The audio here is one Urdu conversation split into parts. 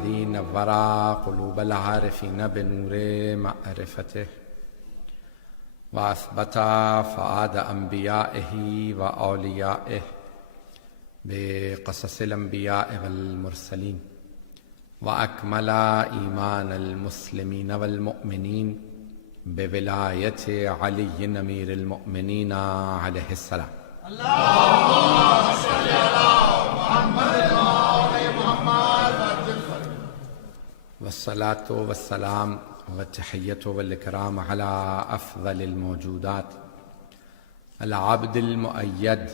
الذي نور قلوب العارفين بنور معرفته وأثبت فؤاد أنبيائه وأوليائه بقصص الأنبياء والمرسلين وأكمل إيمان المسلمين والمؤمنين بولاية علي أمير المؤمنين عليه السلام. اللهم صل على محمد وآل محمد. والصلاة والسلام والتحية والإكرام على أفضل الموجودات العبد المؤيد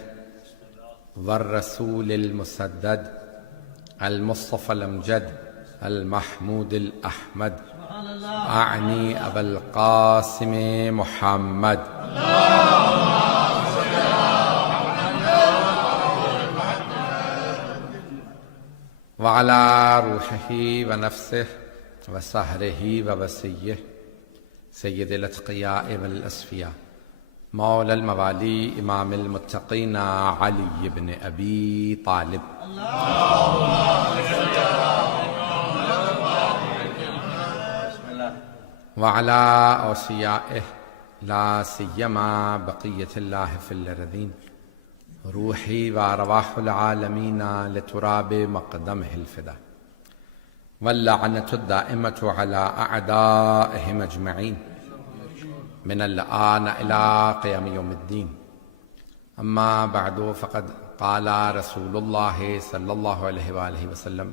والرسول المسدد المصطفى الأمجد المحمود الأحمد أعني أبا القاسم محمد وعلى روحه ونفسه وسهره ووسيه سيد الأتقياء والأصفياء مولى الموالي إمام المتقين علي بن أبي طالب وعلى أوصيائه لا سيما بقية الله في الأرضين روحي وأرواح العالمين لتراب مقدمه الفدا واللعنة الدائمة على أعدائهم أجمعين من الآن إلى قيام يوم الدين. أما بعد فقد قال رسول الله صلى الله عليه وآله وسلم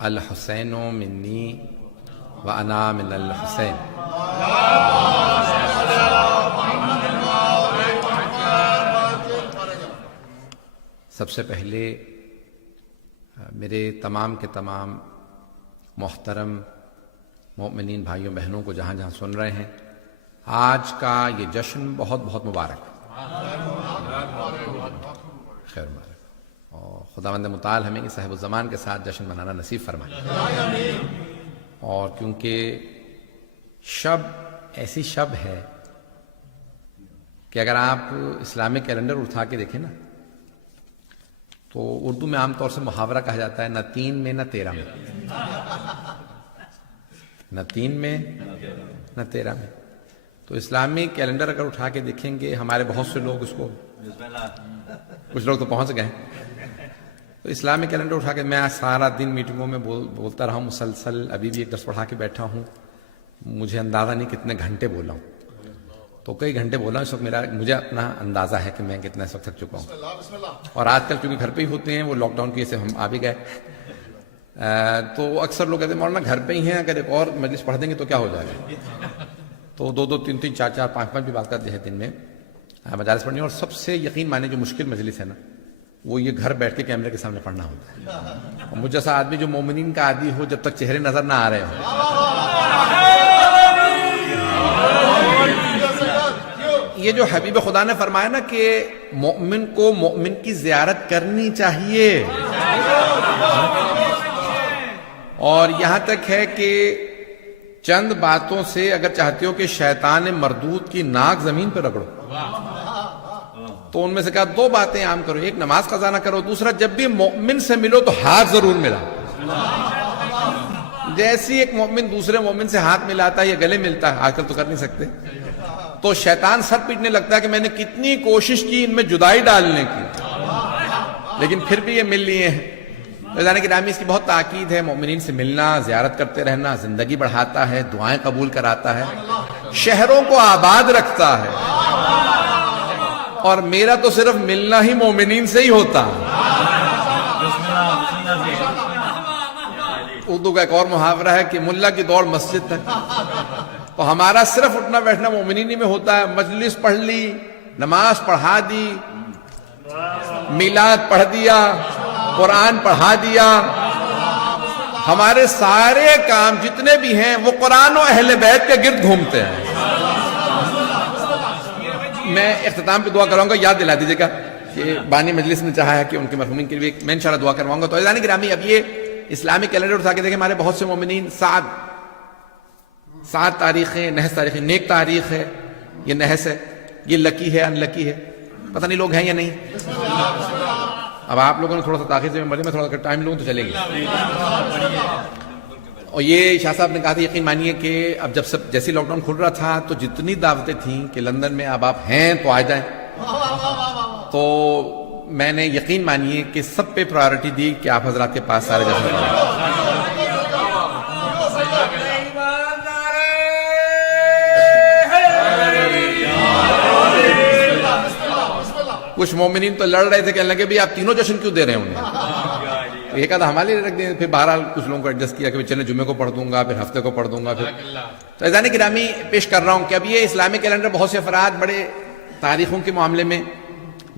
الحسين مني وأنا من الحسين. سب سے پہلے میرے تمام کے تمام محترم مومنین بھائیوں بہنوں کو جہاں جہاں سن رہے ہیں، آج کا یہ جشن بہت بہت مبارک، خیر مبارک، اور خداوند متعال ہمیں صاحب الزمان کے ساتھ جشن منانا نصیب فرمائے. اور کیونکہ شب ایسی شب ہے کہ اگر آپ اسلامک کیلنڈر اٹھا کے دیکھیں نا تو اردو میں عام طور سے محاورہ کہا جاتا ہے نہ 3 میں نہ 13 میں، نہ 3 میں نہ 13 میں. تو اسلامی کیلنڈر اگر اٹھا کے دیکھیں گے، ہمارے بہت سے لوگ اس کو، کچھ لوگ تو پہنچ گئے ہیں، تو اسلامی کیلنڈر اٹھا کے میں سارا دن میٹنگوں میں بولتا رہا ہوں مسلسل، ابھی بھی ایک درس پڑھا کے بیٹھا ہوں، مجھے اندازہ نہیں کتنے گھنٹے بولا ہوں، تو کئی گھنٹے بولا اس وقت مجھے اپنا اندازہ ہے کہ میں کتنا اس وقت تھک چکا ہوں. اور آج کل چونکہ گھر پہ ہی ہوتے ہیں، وہ لاک ڈاؤن کی وجہ سے ہم آ بھی گئے، تو اکثر لوگ کہتے ہیں مولانا گھر پہ ہی ہیں، اگر ایک اور مجلس پڑھ دیں گے تو کیا ہو جائے گا. تو 2 3 4 5 بھی بات کرتے ہیں دن میں مجالس پڑھنی. اور سب سے یقین مانے جو مشکل مجلس ہے نا، وہ یہ گھر بیٹھ کے کیمرے کے سامنے پڑھنا ہوتا ہے. اور مجھ جیسا آدمی جو مومنین کا عادی ہو، جب تک چہرے نظر نہ آ رہے ہوں، یہ جو حبیب خدا نے فرمایا نا کہ مومن کو مومن کی زیارت کرنی چاہیے، اور یہاں تک ہے کہ چند باتوں سے اگر چاہتے ہو کہ شیطان مردود کی ناک زمین پہ رگڑو، تو ان میں سے کہا 2 باتیں عام کرو. ایک، نماز قضا نہ کرو. دوسرا، جب بھی مومن سے ملو تو ہاتھ ضرور ملا. جیسی ایک مومن دوسرے مومن سے ہاتھ ملاتا ہے یا گلے ملتا ہے، آج کل تو کر نہیں سکتے، تو شیطان سر پیٹنے لگتا ہے کہ میں نے کتنی کوشش کی ان میں جدائی ڈالنے کی، لیکن پھر بھی یہ مل لیے ہیں. رضوان گرامی، اس کی بہت تاکید ہے. مومنین سے ملنا، زیارت کرتے رہنا زندگی بڑھاتا ہے، دعائیں قبول کراتا ہے، شہروں کو آباد رکھتا ہے. اور میرا تو صرف ملنا ہی مومنین سے ہی ہوتا ہے. اردو کا ایک اور محاورہ ہے کہ ملا کی دوڑ مسجد تک، تو ہمارا صرف اٹھنا بیٹھنا مومنین میں ہوتا ہے. مجلس پڑھ لی، نماز پڑھا دی، میلاد پڑھ دیا، قرآن پڑھا دیا، ہمارے سارے کام جتنے بھی ہیں وہ قرآن و اہل بیت کے گرد گھومتے ہیں. میں اختتام پہ دعا کراؤں گا، یاد دلا دیجیے گا کہ بانی مجلس نے چاہا ہے کہ ان کے مرحومین کے لیے میں انشاءاللہ دعا کرواؤں گا. تو عزیزان گرامی، اب یہ اسلامی کیلنڈر اٹھا کے دیکھیں، ہمارے بہت سے مومنین 7 تاریخیں، نحس تاریخیں، نیک تاریخ ہے، یہ نحس ہے، یہ لکی ہے، ان لکی ہے، پتہ نہیں لوگ ہیں یا نہیں. اب آپ لوگوں نے تھوڑا سا تاخیر سے میں تھوڑا ٹائم لوں تو چلیں گے. اور یہ شاہ صاحب نے کہا تھا یقین مانیے کہ اب جب جیسے لاک ڈاؤن کھل رہا تھا تو جتنی دعوتیں تھیں کہ لندن میں اب آپ ہیں تو آ جائیں, تو میں نے یقین مانیے کہ سب پہ پرائیورٹی دی کہ آپ حضرات کے پاس سارے جیسے کچھ مومنین تو لڑ رہے تھے, کہنے لگے بھی آپ تینوں جشن کیوں دے رہے ہیں انہیں. ایک آدھا ہمارے لیے رکھ دیں, پھر بہرحال کچھ لوگوں کو ایڈجسٹ کیا کہ چلیں جمعے کو پڑھ دوں گا, پھر ہفتے کو پڑھ دوں گا. پھر تو عزیزان گرامی پیش کر رہا ہوں کہ اب یہ اسلامی کیلنڈر بہت سے افراد بڑے تاریخوں کے معاملے میں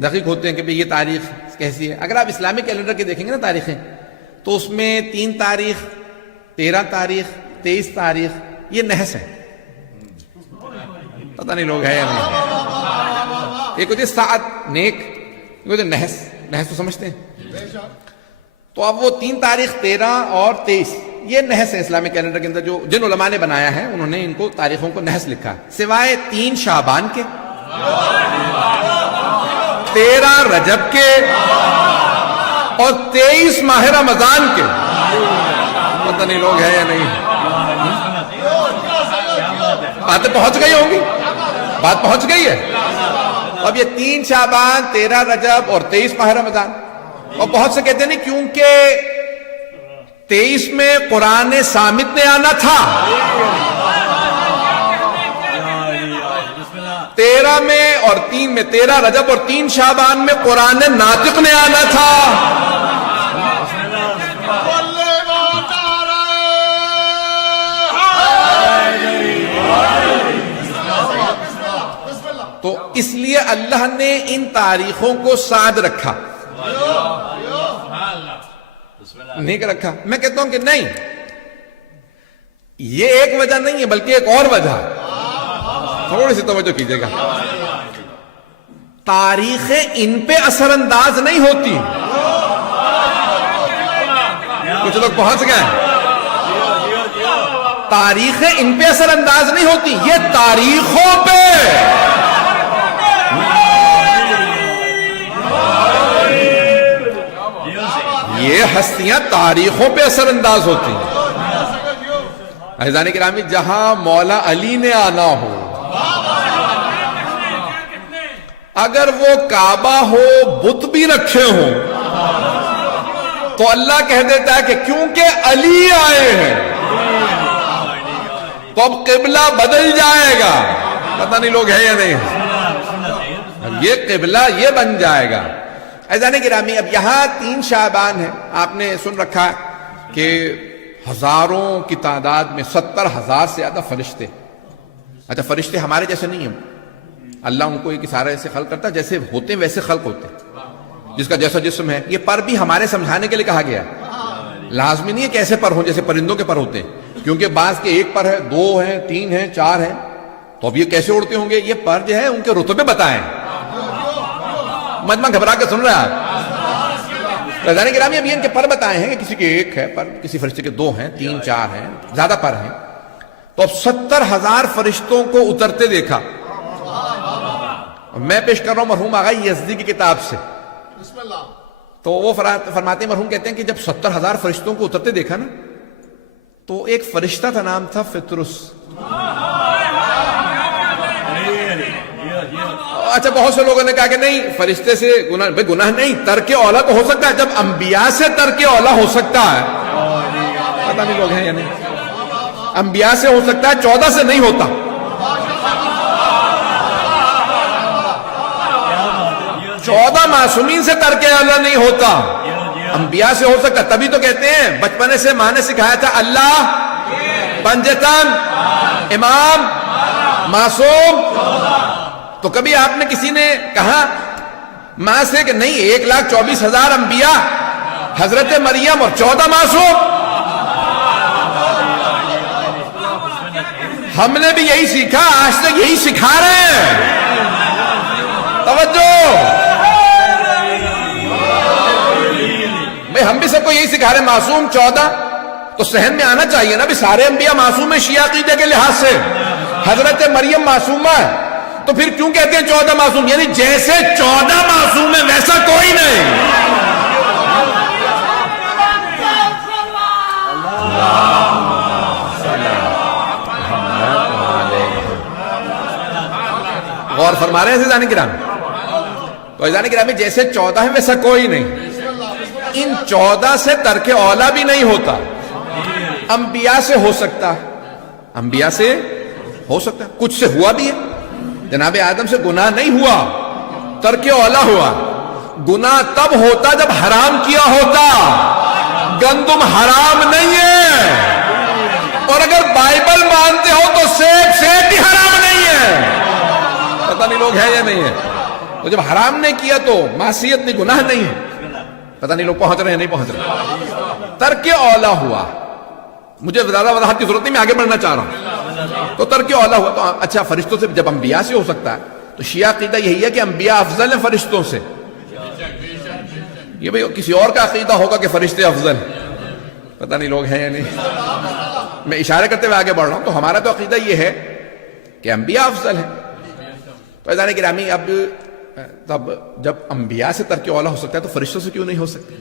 دقیق ہوتے ہیں کہ بھئی یہ تاریخ کیسی ہے. اگر آپ اسلامی کیلنڈر کے دیکھیں گے نا تاریخیں, تو اس میں 3 تاریخ 13 تاریخ 23 تاریخ یہ نحس ہے. پتہ نہیں لوگ ہے یا نہیں. ایک ہوتی ہے ساعت نیک, ایک ہوتی ہے نحس. نحس تو سمجھتے ہیں. تو اب وہ 3 تاریخ 13 اور 23 یہ نحس ہے اسلامی کیلنڈر کے اندر. جو جن علماء نے بنایا ہے انہوں نے ان کو تاریخوں کو نحس لکھا, سوائے 3 شعبان کے, 13 رجب کے اور 23 ماہ رمضان کے. پتہ نہیں لوگ ہے یا نہیں. باتیں پہنچ گئی ہوں گی, بات پہنچ گئی ہے. اب یہ 3 شعبان 13 رجب اور 23 ماہ رمضان. اور بہت سے کہتے ہیں نہیں کیونکہ 23 میں قرآن صامت نے آنا تھا, 13 میں اور 3 میں 13 رجب اور 3 شعبان میں قرآن ناطق نے آنا تھا. تو اس لیے اللہ نے ان تاریخوں کو ساتھ رکھا, نہیں کہ رکھا. میں کہتا ہوں کہ نہیں, یہ ایک وجہ نہیں ہے بلکہ ایک اور وجہ. تھوڑی سی توجہ کیجئے گا. تاریخیں ان پہ اثر انداز نہیں ہوتی. کچھ لوگ پہنچ گئے. تاریخیں ان پہ اثر انداز نہیں ہوتی, یہ تاریخوں پہ, یہ ہستیاں تاریخوں پہ اثر انداز ہوتی ہیں. عزیزان گرامی, جہاں مولا علی نے آنا ہو, اگر وہ کعبہ ہو بت بھی رکھے ہوں تو اللہ کہہ دیتا ہے کہ کیونکہ علی آئے ہیں تو اب قبلہ بدل جائے گا. پتہ نہیں لوگ ہیں یا نہیں. یہ قبلہ یہ بن جائے گا. عزیزان گرامی, اب یہاں 3 شعبان ہے. آپ نے سن رکھا کہ ہزاروں کی تعداد میں 70,000 سے زیادہ فرشتے. اچھا, فرشتے ہمارے جیسے نہیں ہیں. اللہ ان کو ایک اشارے سے خلق کرتا, جیسے ہوتے ہیں ویسے خلق ہوتے ہیں, جس کا جیسا جسم ہے. یہ پر بھی ہمارے سمجھانے کے لیے کہا گیا. لازمی نہیں ہے کہ ایسے پر ہوں جیسے پرندوں کے پر ہوتے ہیں, کیونکہ بعض کے 1 پر ہے, 2 ہیں, 3 ہیں, 4 ہیں, تو اب یہ کیسے اڑتے ہوں گے. یہ پر جو ہے ان کے رتبے بتائیں. مجمع گھبرا کے سن رہے ہیں آپ. رضان گرامی, اب یہ ان کے پر بتائے ہیں کہ کسی کے 1 ہے پر, کسی فرشتے کے 2 ہیں, 3, 4 ہیں, زیادہ پر ہیں. تو اب 70,000 فرشتوں کو اترتے دیکھا. میں پیش کر رہا ہوں مرحوم آغا یزدی کی کتاب سے. تو وہ فرماتے ہیں, مرحوم کہتے ہیں کہ جب 70,000 فرشتوں کو اترتے دیکھا نا, تو ایک فرشتہ تھا, نام تھا فطرس. اچھا, بہت سے لوگوں نے کہا کہ نہیں, فرشتے سے گناہ نہیں, ترک اولا تو ہو سکتا ہے. جب انبیاء سے ترک اولا ہو سکتا ہے, پتہ نہیں لوگ ہیں یا نہیں, انبیاء سے ہو سکتا ہے, 14 سے نہیں ہوتا. چودہ معصومین سے ترک اولا نہیں ہوتا, انبیاء سے ہو سکتا. تبھی تو کہتے ہیں بچپنے سے ماں نے سکھایا تھا اللہ, پنجتن, امام, معصوم. تو کبھی آپ نے کسی نے کہا ماں سے کہ نہیں 1,24,000 انبیاء, حضرت مریم اور 14 معصوم. ہم نے بھی یہی سیکھا, آج تک یہی سکھا رہے ہیں. توجہ بھئی, ہم بھی سب کو یہی سکھا رہے ہیں. معصوم 14, تو ذہن میں آنا چاہیے نا بھی سارے انبیاء معصوم ہیں شیعہ عقیدے کے لحاظ سے. حضرت مریم معصومہ ہے, تو پھر کیوں کہتے ہیں 14 معصوم؟ یعنی جیسے 14 معصوم ہیں ویسا کوئی نہیں. فرما رہے ہیں عزیزان گرامی. تو عزیزان گرامی جیسے 14 ہے ویسا کوئی نہیں. ان 14 سے ترک اولا بھی نہیں ہوتا. انبیاء سے ہو سکتا ہے, انبیاء سے ہو سکتا ہے, کچھ سے ہوا بھی ہے. جناب آدم سے گناہ نہیں ہوا, ترک اولا ہوا. گناہ تب ہوتا جب حرام کیا ہوتا. گندم حرام نہیں ہے, اور اگر بائبل مانتے ہو تو سیب بھی حرام نہیں ہے. پتہ نہیں لوگ ہیں یا نہیں ہے. تو جب حرام نے کیا تو معصیت نہیں, گناہ نہیں ہے. پتہ نہیں لوگ پہنچ رہے ہیں نہیں پہنچ رہے. ترک اولا ہوا. مجھے زیادہ وضاحت کی ضرورت نہیں, میں آگے بڑھنا چاہ رہا ہوں. تو ترک اولا ہوا. تو اچھا فرشتوں سے جب انبیاء سے ہو سکتا ہے تو شیعہ عقیدہ یہی ہے کہ انبیاء افضل ہیں فرشتوں سے. یہ بھئی کسی اور کا عقیدہ ہوگا کہ فرشتے افضل ہیں. پتہ نہیں لوگ ہیں یا نہیں. میں اشارے کرتے ہوئے آگے بڑھ رہا ہوں. تو ہمارا تو عقیدہ یہ ہے کہ انبیاء افضل ہیں. تو عزیزان گرامی اب تب جب انبیاء سے ترک اولا ہو سکتا ہے تو فرشتوں سے کیوں نہیں ہو سکتا؟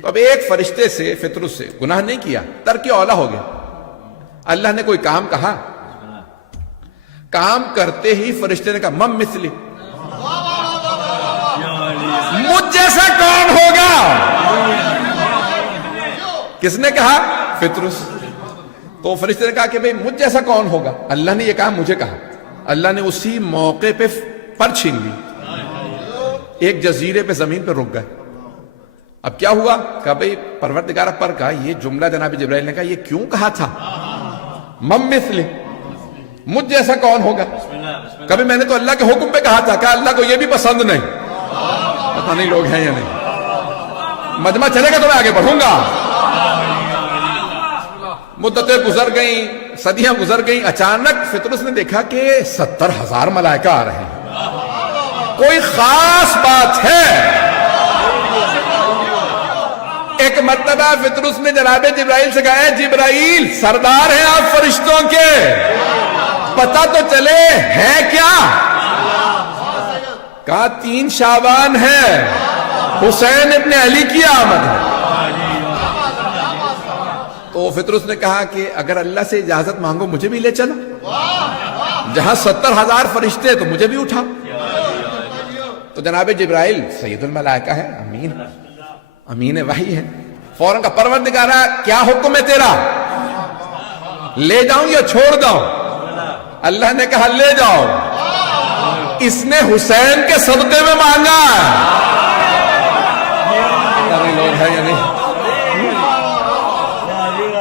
تو اب ایک فرشتے سے فطرت سے گناہ نہیں کیا, ترک اولا ہو گیا. اللہ نے کوئی کام کہا, کام کرتے ہی فرشتے نے کہا مم مثلی, مجھ جیسا کون ہوگا. کس نے کہا؟ فطرت. تو فرشتے نے کہا کہ بھئی مجھ جیسا کون ہوگا. اللہ نے یہ کہا, مجھے کہا. اللہ نے اسی موقع پہ پر چھین لی, ایک جزیرے پہ زمین پہ رک گئے. اب کیا ہوا؟ کہا بھئی پروردگار پر کہا, یہ جملہ جناب جبرائیل نے کہا یہ کیوں کہا تھا مم مثلی, مجھ جیسا کون ہوگا. کبھی میں نے تو اللہ کے حکم پہ کہا تھا, کہا اللہ کو یہ بھی پسند نہیں. پتہ نہیں لوگ ہیں یا نہیں. مجمع چلے گا تو میں آگے بڑھوں گا. مدتیں گزر گئیں, صدیاں گزر گئیں. اچانک فطرت نے دیکھا کہ 70,000 ملائکہ آ رہے ہیں. کوئی خاص بات ہے. ایک مرتبہ فطرت نے جناب جبرائیل سے کہا, اے جبرائیل سردار ہیں آپ فرشتوں کے, پتہ تو چلے ہے کیا. کہا 3 شعبان ہے, حسین ابن علی کی آمد ہے. تو فطرت نے کہا کہ اگر اللہ سے اجازت مانگو مجھے بھی لے چلو, جہاں 70,000 فرشتے تو مجھے بھی اٹھا. تو جناب جبرائیل سید الملائکہ ہے, امین وحی ہے. فوراً کا پروردگارا کیا حکم ہے تیرا, لے جاؤں یا چھوڑ داؤں. اللہ نے کہا لے جاؤ, اس نے حسین کے صدقے میں مانگا.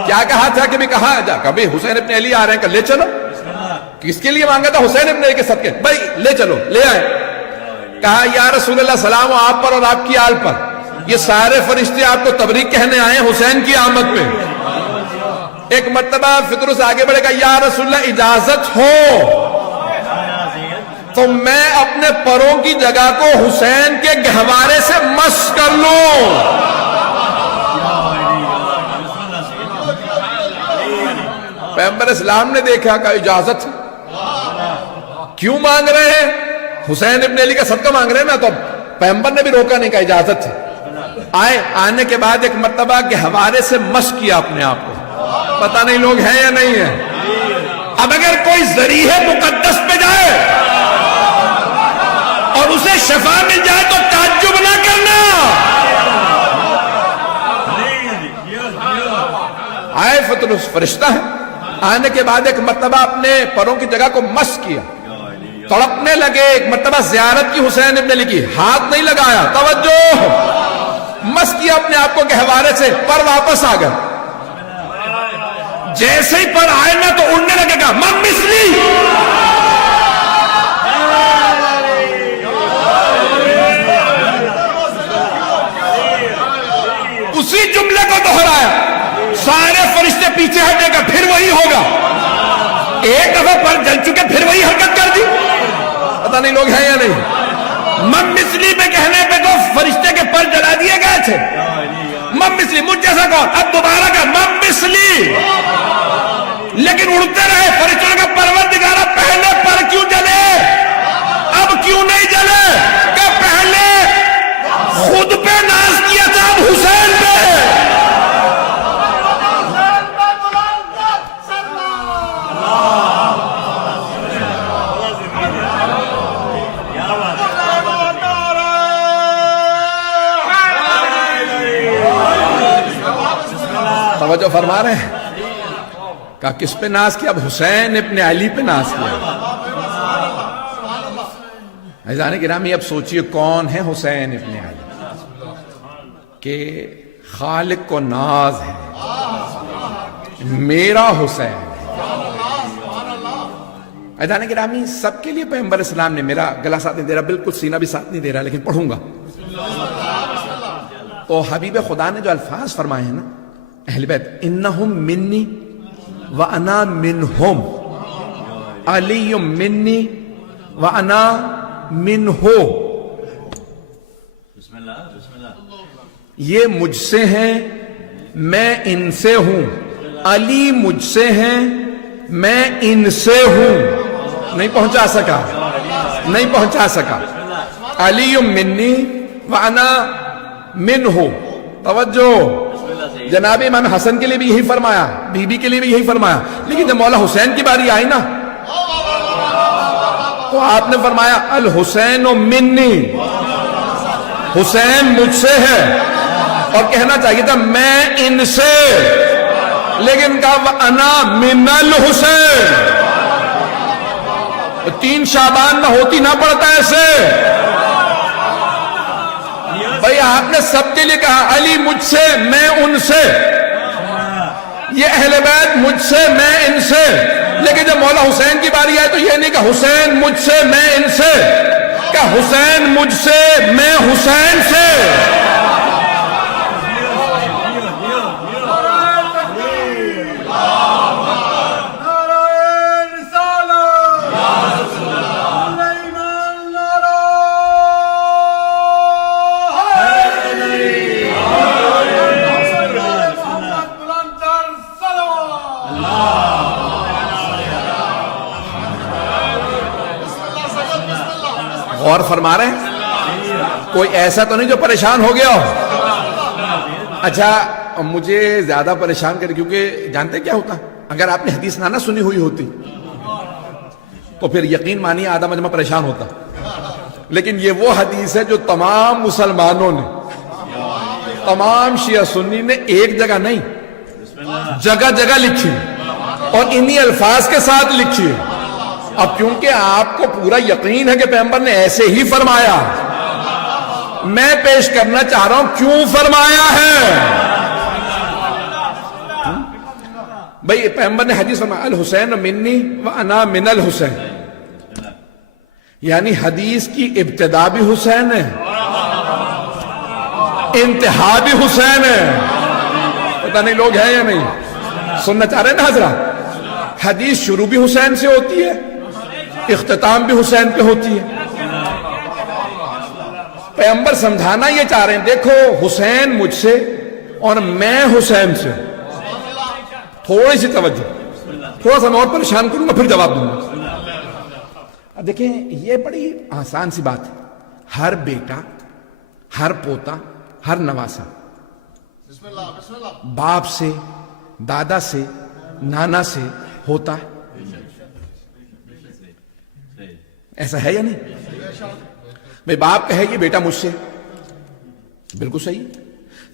کیا کہا تھا کہ بھی کہا جا, کبھی حسین ابن علی آ رہے ہیں کہ لے چلو. کس کے لیے مانگا تھا؟ حسین ابن علی کے صدقے. بھائی لے چلو, لے آئے. کہا یا رسول اللہ سلام ہو آپ پر اور آپ کی آل پر, یہ سارے فرشتے آپ کو تبریک کہنے آئے ہیں حسین کی آمد پہ. ایک مرتبہ فطرت سے آگے بڑھے گا, یا رسول اللہ اجازت ہو تو میں اپنے پروں کی جگہ کو حسین کے گہوارے سے مس کر لوں. پیغمبر اسلام نے دیکھا کہ اجازت کیوں مانگ رہے ہیں, حسین ابن علی کا صدقہ مانگ رہے ہیں نا. تو پیغمبر نے بھی روکا نہیں, کہا اجازت ہے. آنے کے بعد ایک مرتبہ گہوارے سے مس کیا اپنے آپ کو. پتہ نہیں لوگ ہیں یا نہیں ہیں. اب اگر کوئی ذریعہ مقدس پہ جائے اور اسے شفا مل جائے تو تعجب نہ کرنا. آئے فطرت فرشتہ ہے, آنے کے بعد ایک مرتبہ اپنے پروں کی جگہ کو مس کیا, تڑپنے لگے. ایک مرتبہ زیارت کی حسین ابن علی کی, ہاتھ نہیں لگایا, توجہ, مس کیا اپنے آپ کو گہوارے سے, پر واپس آ گئے. جیسے ہی پر آئے نا تو اڑنے لگے گا من مثلی. اسی جملے کو دہرایا, سارے فرشتے پیچھے ہٹے گا, پھر وہی ہوگا. ایک دفعہ پر جل چکے, پھر وہی حرکت کر دی. پتہ نہیں لوگ ہیں یا نہیں. من مثلی میں کہنے پہ تو فرشتے کے پر جلا دیے گئے تھے. من مثلی, مجھ جیسا کون. اب دوبارہ کا من مثلی, لیکن اڑتے رہے. فرشتوں کا پروردگارا پہلے پر کیوں جلے, اب کیوں نہیں جلے. کہ پہلے خود پہ ناز کیا تھا, اب حسین پہ. توجہ فرما رہے ہیں؟ کہا کس پہ ناز کیا؟ اب حسین ابن علی پہ ناز کیا. عزیزان گرامی اب سوچئے کون ہے حسین ابن علی کہ خالق کو ناز ہے میرا حسین. عزیزان گرامی سب کے لیے پیغمبر اسلام نے، میرا گلا ساتھ نہیں دے رہا، بالکل سینہ بھی ساتھ نہیں دے رہا، لیکن پڑھوں گا. تو حبیب خدا نے جو الفاظ فرمائے ہیں نا اہل بیت، انہم منی وانا منہم، علی منی وانا منہو، یہ مجھ سے ہیں میں ان سے ہوں، علی مجھ سے ہیں میں ان سے ہوں. نہیں پہنچا سکا. علی منی وانا منہو. توجہ، جناب امام حسن کے لیے بھی یہی فرمایا، بی بی کے لیے بھی یہی فرمایا، لیکن جب مولا حسین کی باری آئی نا تو آپ نے فرمایا الحسین منی، حسین مجھ سے ہے، اور کہنا چاہیے تھا میں ان سے، لیکن کہا انا من الحسین. 3 شعبان نہ ہوتی نہ پڑتا ایسے. بھئی آپ نے سب کے لیے کہا علی مجھ سے میں ان سے، یہ اہل بیت مجھ سے میں ان سے، لیکن جب مولا حسین کی باری آئے تو یہ نہیں کہ حسین مجھ سے میں ان سے، کہ حسین مجھ سے میں حسین سے. غور فرما رہے ہیں؟ کوئی ایسا تو نہیں جو پریشان ہو گیا ہو؟ اچھا مجھے زیادہ پریشان کرے، کیونکہ جانتے کیا ہوتا، اگر آپ نے حدیث نہ سنی ہوئی ہوتی تو پھر یقین مانیے آدھا مجمع پریشان ہوتا. لیکن یہ وہ حدیث ہے جو تمام مسلمانوں نے، تمام شیعہ سنی نے ایک جگہ نہیں جگہ جگہ لکھی، اور انہی الفاظ کے ساتھ لکھی. اب کیونکہ آپ کو پورا یقین ہے کہ پیغمبر نے ایسے ہی فرمایا، میں پیش کرنا چاہ رہا ہوں کیوں فرمایا ہے. بھئی پیغمبر نے حدیث فرمایا الحسین منی وانا من الحسین، یعنی حدیث کی ابتدا بھی حسین ہے، انتہا بھی حسین ہے. پتہ نہیں لوگ ہیں یا نہیں سننا چاہ رہے ہیں نا حضرات؟ حدیث شروع بھی حسین سے ہوتی ہے، اختتام بھی حسین پہ ہوتی ہے. پیغمبر سمجھانا یہ چاہ رہے ہیں دیکھو حسین مجھ سے اور میں حسین سے. تھوڑی سی توجہ، تھوڑا سا میں اور پریشان کروں گا پھر جواب دوں گا. اب دیکھیں یہ بڑی آسان سی بات ہے، ہر بیٹا، ہر پوتا، ہر نواسا باپ سے، دادا سے، نانا سے ہوتا ہے. ایسا ہے یا نہیں؟ بھئی باپ کہے یہ بیٹا مجھ سے، بالکل صحیح.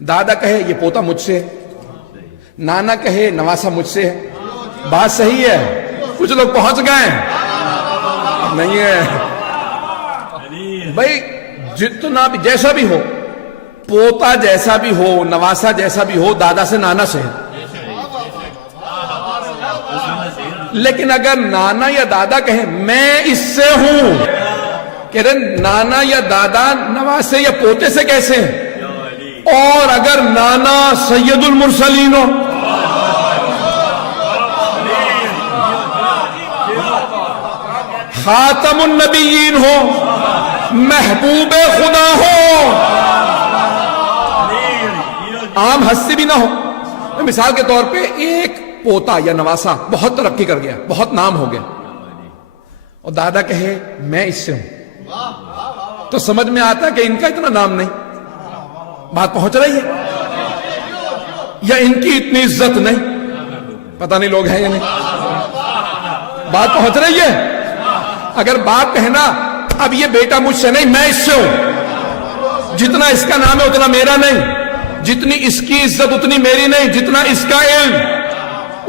دادا کہے یہ پوتا مجھ سے، نانا کہے نواسا مجھ سے. بات صحیح ہے. کچھ لوگ پہنچ گئے نہیں ہے. بھئی جتنا بھی جیسا بھی ہو، پوتا جیسا بھی ہو، نواسا جیسا بھی ہو، دادا سے نانا سے ہے. لیکن اگر نانا یا دادا کہیں میں اس سے ہوں، کہہ رہے نانا یا دادا نواسے یا پوتے سے کیسے ہیں؟ اور اگر نانا سید المرسلین ہو، خاتم النبیین ہو، محبوب خدا ہو، عام ہستی بھی نہ ہو. مثال کے طور پہ ایک پوتا یا نواسا بہت ترقی کر گیا، بہت نام ہو گیا، اور دادا کہے میں اس سے ہوں، تو سمجھ میں آتا ہے کہ ان کا اتنا نام نہیں. بات پہنچ رہی ہے؟ یا ان کی اتنی عزت نہیں؟ پتہ نہیں لوگ ہیں یا نہیں. بات پہنچ رہی ہے؟ اگر باپ کہنا اب یہ بیٹا مجھ سے نہیں میں اس سے ہوں، جتنا اس کا نام ہے اتنا میرا نہیں، جتنی اس کی عزت اتنی میری نہیں، جتنا اس کا علم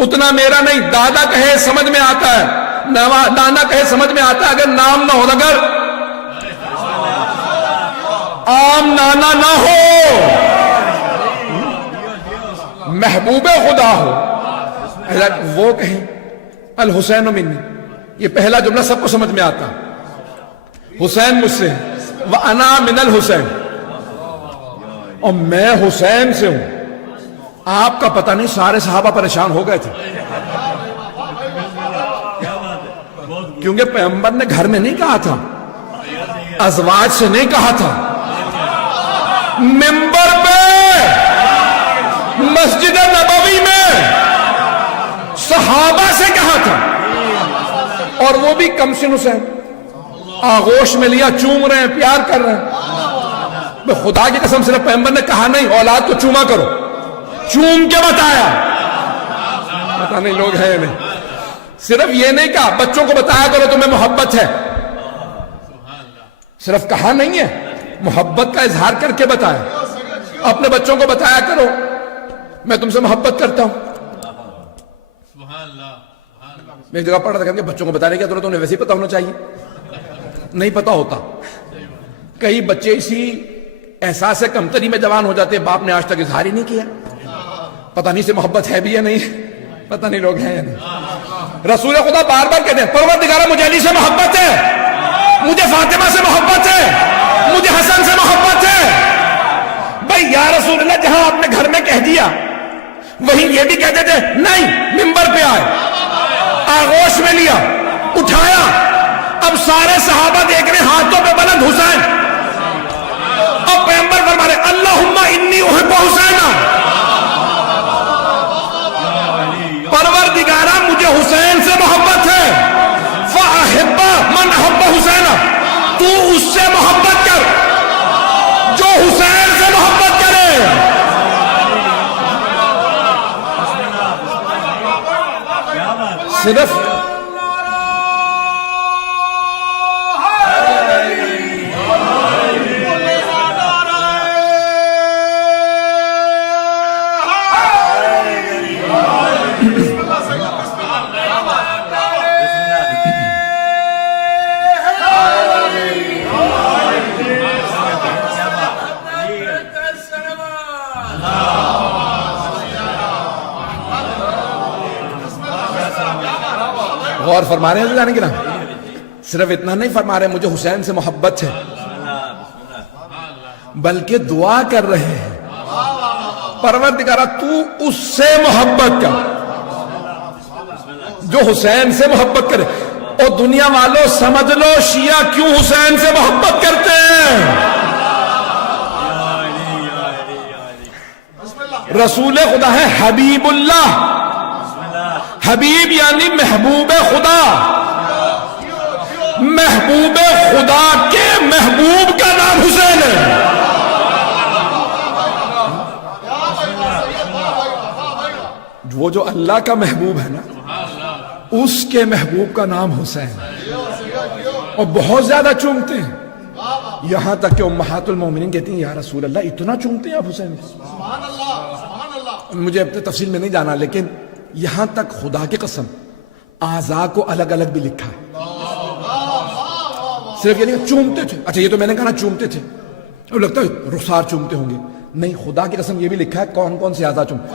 اتنا میرا نہیں. دادا کہے سمجھ میں آتا ہے، نانا کہے سمجھ میں آتا ہے، اگر نام نہ ہو، اگر عام نانا نہ ہو، محبوب خدا ہو، وہ کہیں الحسین منی، یہ پہلا جملہ سب کو سمجھ میں آتا، حسین مجھ سے، وَأَنَا مِنَ الْحُسَيْنِ، اور میں حسین سے ہوں. آپ کا پتہ نہیں سارے صحابہ پریشان ہو گئے تھے، کیونکہ پیغمبر نے گھر میں نہیں کہا تھا، ازواج سے نہیں کہا تھا، منبر پہ مسجد نبوی میں صحابہ سے کہا تھا، اور وہ بھی کم سن حسین، آغوش میں لیا، چوم رہے ہیں، پیار کر رہے ہیں. خدا کی قسم صرف پیغمبر نے کہا نہیں اولاد کو چوما کرو، چوم کے بتایا. پتہ نہیں لوگ ہیں نہیں، صرف یہ نہیں کہا بچوں کو بتایا کرو تمہیں محبت ہے، صرف کہا نہیں ہے، محبت کا اظہار کر کے بتایا. اپنے بچوں کو بتایا کرو میں تم سے محبت کرتا ہوں. میں ایک جگہ پڑھ رہا تھا کہ بچوں کو بتانے کی ضرورت انہیں ویسے ہی پتا ہونا چاہیے، نہیں پتا ہوتا. کئی بچے اسی احساس کمتری میں جوان ہو جاتے ہیں، باپ نے آج تک اظہار ہی نہیں کیا، پتہ نہیں سے محبت ہے بھی یا نہیں، پتہ نہیں لوگ ہیں یا نہیں. رسول خدا بار بار کہتے ہیں پروردگارہ مجھے علی سے محبت ہے، مجھے فاطمہ سے محبت ہے، مجھے حسن سے محبت ہے. بھائی یا رسول اللہ جہاں آپ نے گھر میں کہہ دیا وہیں یہ بھی کہتے تھے نہیں. ممبر پہ آئے، آغوش میں لیا، اٹھایا، اب سارے صحابہ دیکھ رہے ہاتھوں پہ بلند حسین، اب پیغمبر فرما رہے اللہم انی احب حسینا، پروردگارہ مجھے حسین سے محبت ہے، فاحب من احب حسینا، تو اس سے محبت کر جو حسین سے محبت کرے. صرف غور فرما رہے ہیں جانے کی نا، صرف اتنا نہیں فرما رہے مجھے حسین سے محبت ہے، بلکہ دعا کر رہے ہیں پروردگارہ تو اس سے محبت کر جو حسین سے محبت کرے. اور دنیا والوں سمجھ لو شیعہ کیوں حسین سے محبت کرتے ہیں. رسول خدا ہے حبیب اللہ، حبیب یعنی محبوب خدا، محبوب خدا کے محبوب کا نام حسین ہے. وہ جو اللہ کا محبوب ہے نا اس کے محبوب کا نام حسین ہے، اور بہت زیادہ چومتے ہیں، یہاں تک کہ امہات المومنین کہتی ہیں یا رسول اللہ اتنا چومتے ہیں آپ حسین. مجھے اپنے تفصیل میں نہیں جانا، لیکن یہاں تک خدا کی قسم اعضاء کو الگ الگ بھی لکھا ہے، صرف یہ نہیں چومتے تھے. اچھا یہ تو میں نے کہا نا چومتے تھے، اور لگتا ہے رخسار چومتے ہوں گے، نہیں خدا کی قسم یہ بھی لکھا ہے کون کون سے اعضاء چومتے.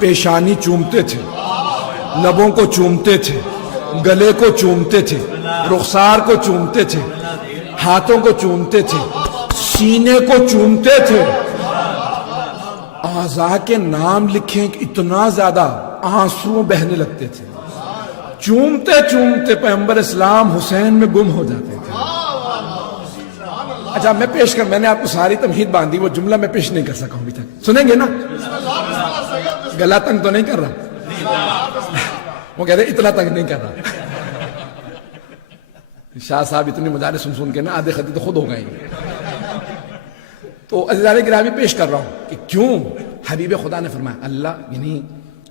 پیشانی چومتے تھے، لبوں کو چومتے تھے، گلے کو چومتے تھے، رخسار کو چومتے تھے، ہاتھوں کو چومتے تھے، سینے کو چومتے تھے. اعضاء کے نام لکھیں کہ اتنا زیادہ آنسو بہنے لگتے تھے. چومتے چومتے پیغمبر اسلام حسین میں گم ہو جاتے تھے. اچھا میں پیش کر، میں نے آپ کو ساری تمہید باندھی، وہ جملہ میں پیش نہیں کر سکا ہوں ابھی تک، سنیں گے نا؟ گلا تنگ تو نہیں کر رہا، وہ کہتے اتنا تنگ نہیں کر رہا. شاہ صاحب اتنی مجالس سن سن کے نا آدھے خطی تو خود ہو گئے. تو عزیزان گرامی پیش کر رہا ہوں کہ کیوں حبیب خدا نے فرمایا اللہ، یعنی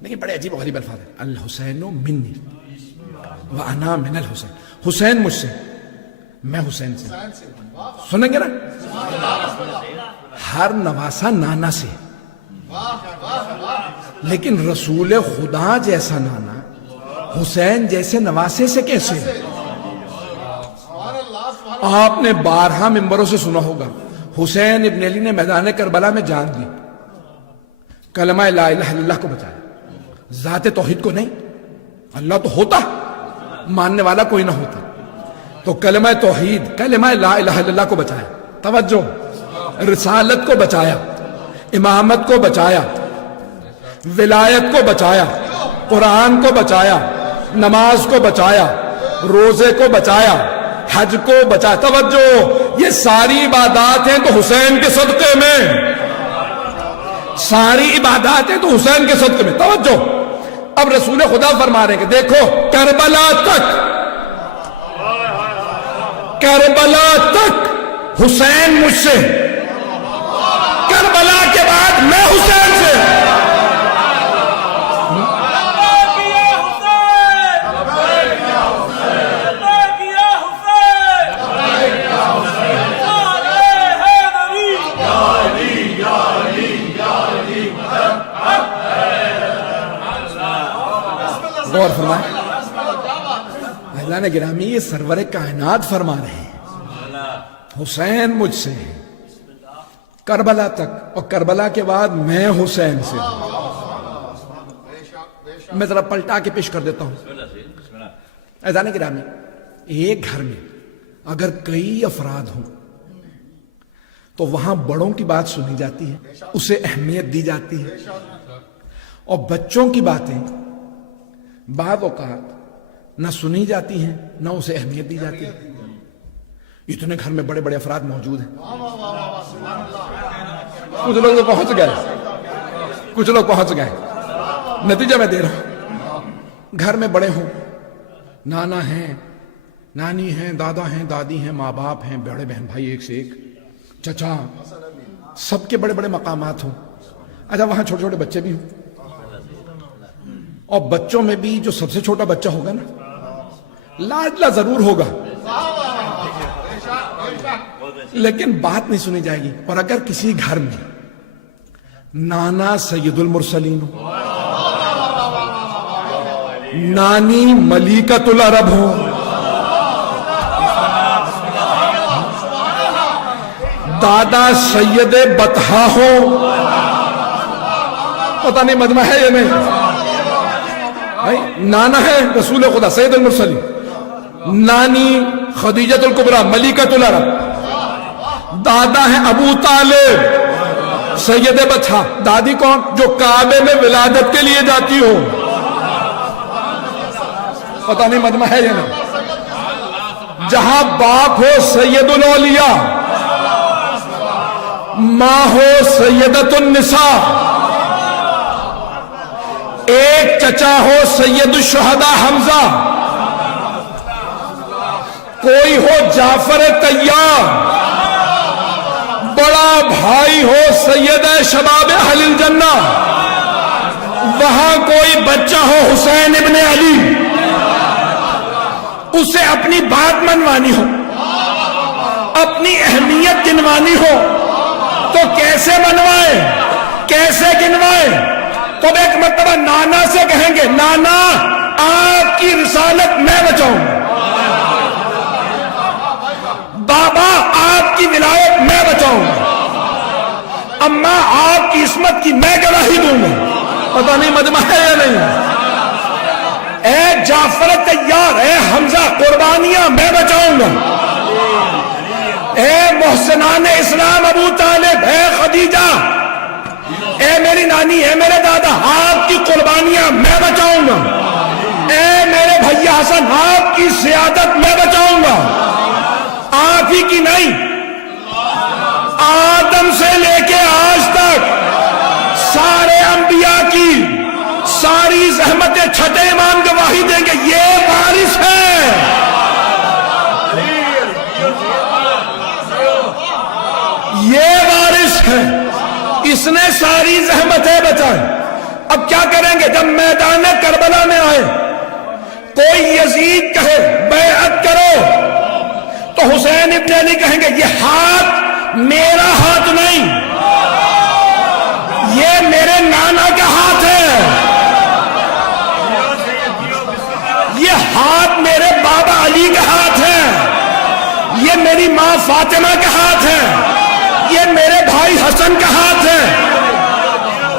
لیکن بڑے عجیب و غریب الفاظ ہیں، الحسین منی وانا من الحسین، حسین مجھ سے، میں حسین سے. سنیں گے نا؟ ہر نواسا نانا سے، لیکن رسول خدا جیسا نانا حسین جیسے نواسے سے کیسے؟ آپ نے بارہا ممبروں سے سنا ہوگا حسین ابن علی نے میدان کربلا میں جان دی، کلمہ لا الہ الا اللہ کو بچایا، ذات توحید کو نہیں۔ اللہ تو ہوتا، ماننے والا کوئی نہ ہوتا، تو کلمہ توحید کلمہ لا الہ الا اللہ کو بچایا، توجہ، رسالت کو بچایا، امامت کو بچایا، ولایت کو بچایا، قرآن کو بچایا، نماز کو بچایا، روزے کو بچایا، حج کو بچایا۔ توجہ، یہ ساری عبادات ہیں تو حسین کے صدقے میں، ساری عبادات ہیں تو حسین کے صدقے میں۔ توجہ، اب رسول خدا فرما رہے ہیں کہ دیکھو کربلا تک حسین مجھ سے، کربلا کے بعد میں حسین سے۔ غور فرمائیں، اعلان گرامی یہ سرور کائنات فرما رہے ہیں حسین مجھ سے کربلا تک، اور کربلا کے بعد میں حسین سے۔ میں ذرا پلٹا کے پیش کر دیتا ہوں۔ اعلان گرامی، ایک گھر میں اگر کئی افراد ہوں تو وہاں بڑوں کی بات سنی جاتی ہے، اسے اہمیت دی جاتی ہے، اور بچوں کی باتیں بعض اوقات نہ سنی جاتی ہیں نہ اسے اہمیت دی جاتی ہے۔ اتنے گھر میں بڑے بڑے افراد موجود ہیں، کچھ لوگ تو پہنچ گئے، کچھ لوگ پہنچ گئے، نتیجہ میں دے رہا ہوں، گھر میں بڑے ہوں، نانا ہیں، نانی ہیں، دادا ہیں، دادی ہیں، ماں باپ ہیں، بڑے بہن بھائی ایک سے ایک، چچا، سب کے بڑے بڑے مقامات ہوں۔ اچھا، وہاں چھوٹے چھوٹے بچے بھی ہوں، اور بچوں میں بھی جو سب سے چھوٹا بچہ ہوگا نا، لاڈلا ضرور ہوگا، لیکن بات نہیں سنی جائے گی۔ اور اگر کسی گھر میں نانا سید المرسلین ہو، نانی ملیکۃ العرب ہو، دادا سید بطحا ہو، پتہ نہیں مجمع ہے یا نہیں، نانا ہے رسول خدا سید المرسلین، نانی خدیجۃ الکبریٰ ملیکۃ العرب، دادا ہے ابو طالب سید بطحا، دادی کون؟ جو کعبے میں ولادت کے لیے جاتی ہو، پتہ نہیں مجمع ہے یا نہیں۔ جہاں باپ ہو سید الاولیاء، ماں ہو سیدۃ النساء، ایک چچا ہو سید الشہداء حمزہ، کوئی ہو جعفر طیار، بڑا بھائی ہو سید شباب اہل الجنہ، وہاں کوئی بچہ ہو حسین ابن علی، اسے اپنی بات منوانی ہو، اپنی اہمیت گنوانی ہو، تو کیسے منوائے، کیسے گنوائے؟ تو ایک مرتبہ نانا سے کہیں گے نانا آپ کی رسالت میں بچاؤں، بابا آپ کی ولایت میں بچاؤں، اماں آپ کی عصمت کی میں گواہی دوں گا۔ پتہ نہیں مجمع ہے یا نہیں۔ اے جعفر طیار، اے حمزہ، قربانیاں میں بچاؤں گا۔ اے محسنان اسلام ابو طالب، اے خدیجہ، اے میری نانی، اے میرے دادا، آپ کی قربانیاں میں بچاؤں گا۔ اے میرے بھیا حسن، آپ کی سیادت میں بچاؤں گا۔ آپ ہی کی نہیں، آدم سے لے کے آج تک سارے انبیاء کی ساری زحمتیں چھٹے امام گواہی دیں گے، یہ وارث ہے، یہ وارث ہے، اس نے ساری زحمتیں بچائیں۔ اب کیا کریں گے؟ جب میدان کربلا میں آئے، کوئی یزید کہے بیعت کرو، تو حسین ابن علی کہیں گے یہ ہاتھ میرا ہاتھ نہیں، یہ میرے نانا کا ہاتھ ہے، میری ماں فاطمہ کا ہاتھ ہے، یہ میرے بھائی حسن کا ہاتھ ہے،